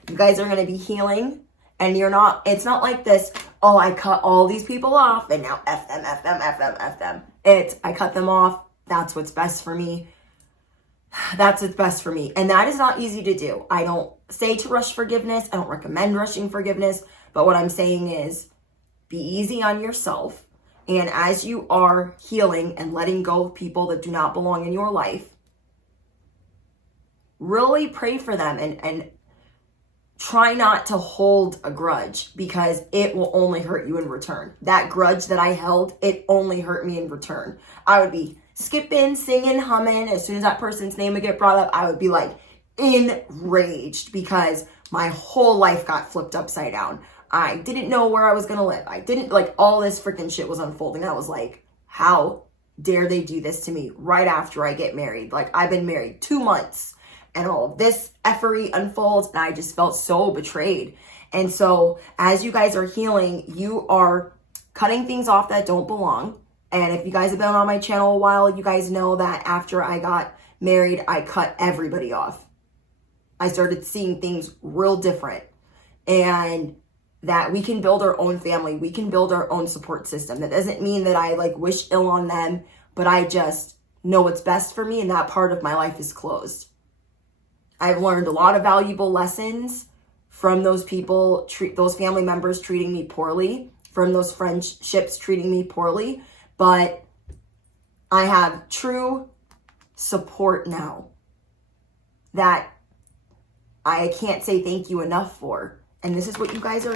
You guys are going to be healing, and it's not like this, oh, I cut all these people off, and now F them, F them, F them, F them. I cut them off. That's what's best for me. That's what's best for me. And that is not easy to do. I don't say to rush forgiveness. I don't recommend rushing forgiveness. But what I'm saying is, be easy on yourself. And as you are healing and letting go of people that do not belong in your life, really pray for them and try not to hold a grudge, because it will only hurt you in return. That grudge that I held, it only hurt me in return. I would be skipping, singing, humming. As soon as that person's name would get brought up, I would be like enraged because my whole life got flipped upside down. I didn't know where I was going to live. I didn't, like, all this freaking shit was unfolding. I was like, how dare they do this to me right after I get married? Like, I've been married 2 months and all of this effery unfolds, and I just felt so betrayed. And so as you guys are healing, you are cutting things off that don't belong. And if you guys have been on my channel a while, you guys know that after I got married, I cut everybody off. I started seeing things real different. And that we can build our own family. We can build our own support system. That doesn't mean that I like wish ill on them, but I just know what's best for me, and that part of my life is closed. I've learned a lot of valuable lessons from those people, those family members treating me poorly, from those friendships treating me poorly, but I have true support now that I can't say thank you enough for. And this is what you guys are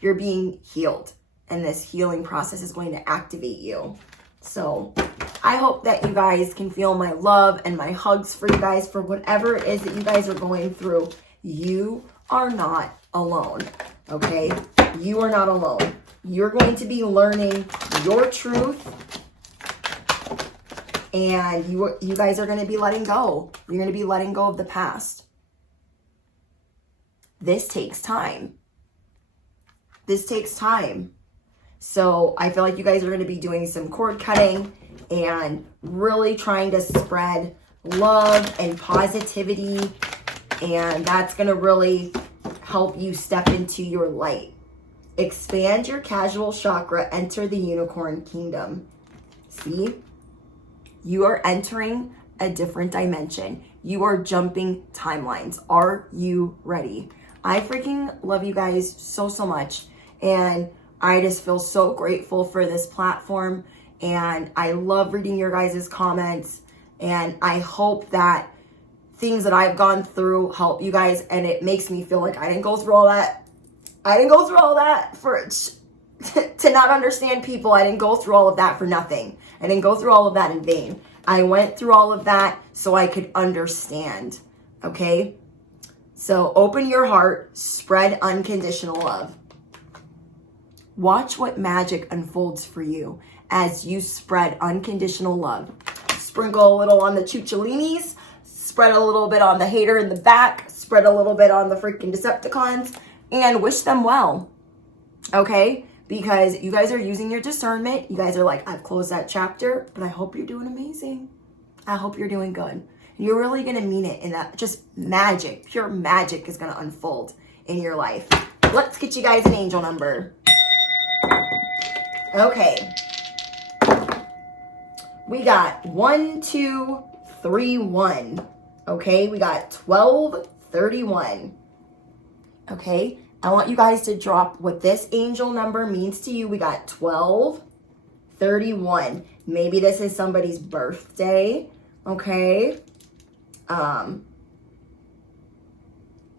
you're being healed. And this healing process is going to activate you. So I hope that you guys can feel my love and my hugs for you guys for whatever it is that you guys are going through. You are not alone, okay? You are not alone. You're going to be learning your truth, and you guys are going to be letting go. You're going to be letting go of the past. This takes time. This takes time. So I feel like you guys are going to be doing some cord cutting and really trying to spread love and positivity. And that's going to really help you step into your light. Expand your casual chakra. Enter the unicorn kingdom. See? You are entering a different dimension. You are jumping timelines. Are you ready? I freaking love you guys so, so much. And I just feel so grateful for this platform. And I love reading your guys' comments. And I hope that things that I've gone through help you guys. And it makes me feel like I didn't go through all that. I didn't go through all that to not understand people. I didn't go through all of that for nothing. I didn't go through all of that in vain. I went through all of that so I could understand. Okay? So open your heart, spread unconditional love. Watch what magic unfolds for you as you spread unconditional love. Sprinkle a little on the chuchalinis, spread a little bit on the hater in the back, spread a little bit on the freaking Decepticons, and wish them well. Okay? Because you guys are using your discernment. You guys are like, I've closed that chapter, but I hope you're doing amazing. I hope you're doing good. You're really going to mean it, in that just magic, pure magic is going to unfold in your life. Let's get you guys an angel number. Okay. We got 1, 2, 3, 1. Okay, we got 12, 31. Okay, I want you guys to drop what this angel number means to you. We got 12, 31. Maybe this is somebody's birthday. Okay.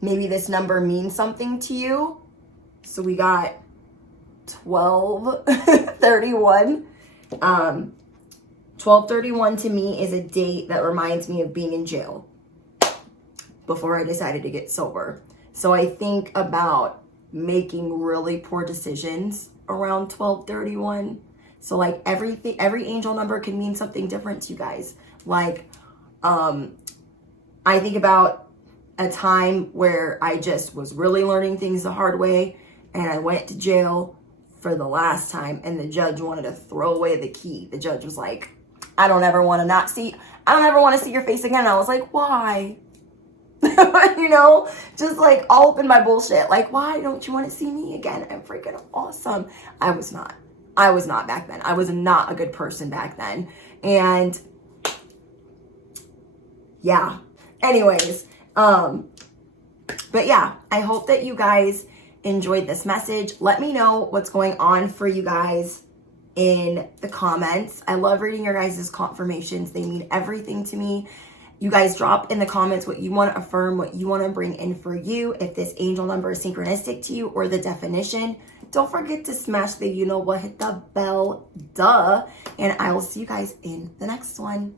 Maybe this number means something to you. So we got 12, 31. 12/31 to me is a date that reminds me of being in jail before I decided to get sober. So I think about making really poor decisions around 12/31. So like every angel number can mean something different to you guys. Like, I think about a time where I just was really learning things the hard way, and I went to jail for the last time, and the judge wanted to throw away the key. The judge was like, I don't ever want to see your face again. And I was like, why? You know, just like all up in my bullshit. Like, why don't you want to see me again? I'm freaking awesome. I was not back then. I was not a good person back then. And yeah, anyways, but yeah, I hope that you guys enjoyed this message. Let me know what's going on for you guys in the comments. I love reading your guys' confirmations. They mean everything to me. You guys drop in the comments what you want to affirm, what you want to bring in for you, if this angel number is synchronistic to you or the definition. Don't forget to smash the you know what, hit the bell, duh. And I will see you guys in the next one.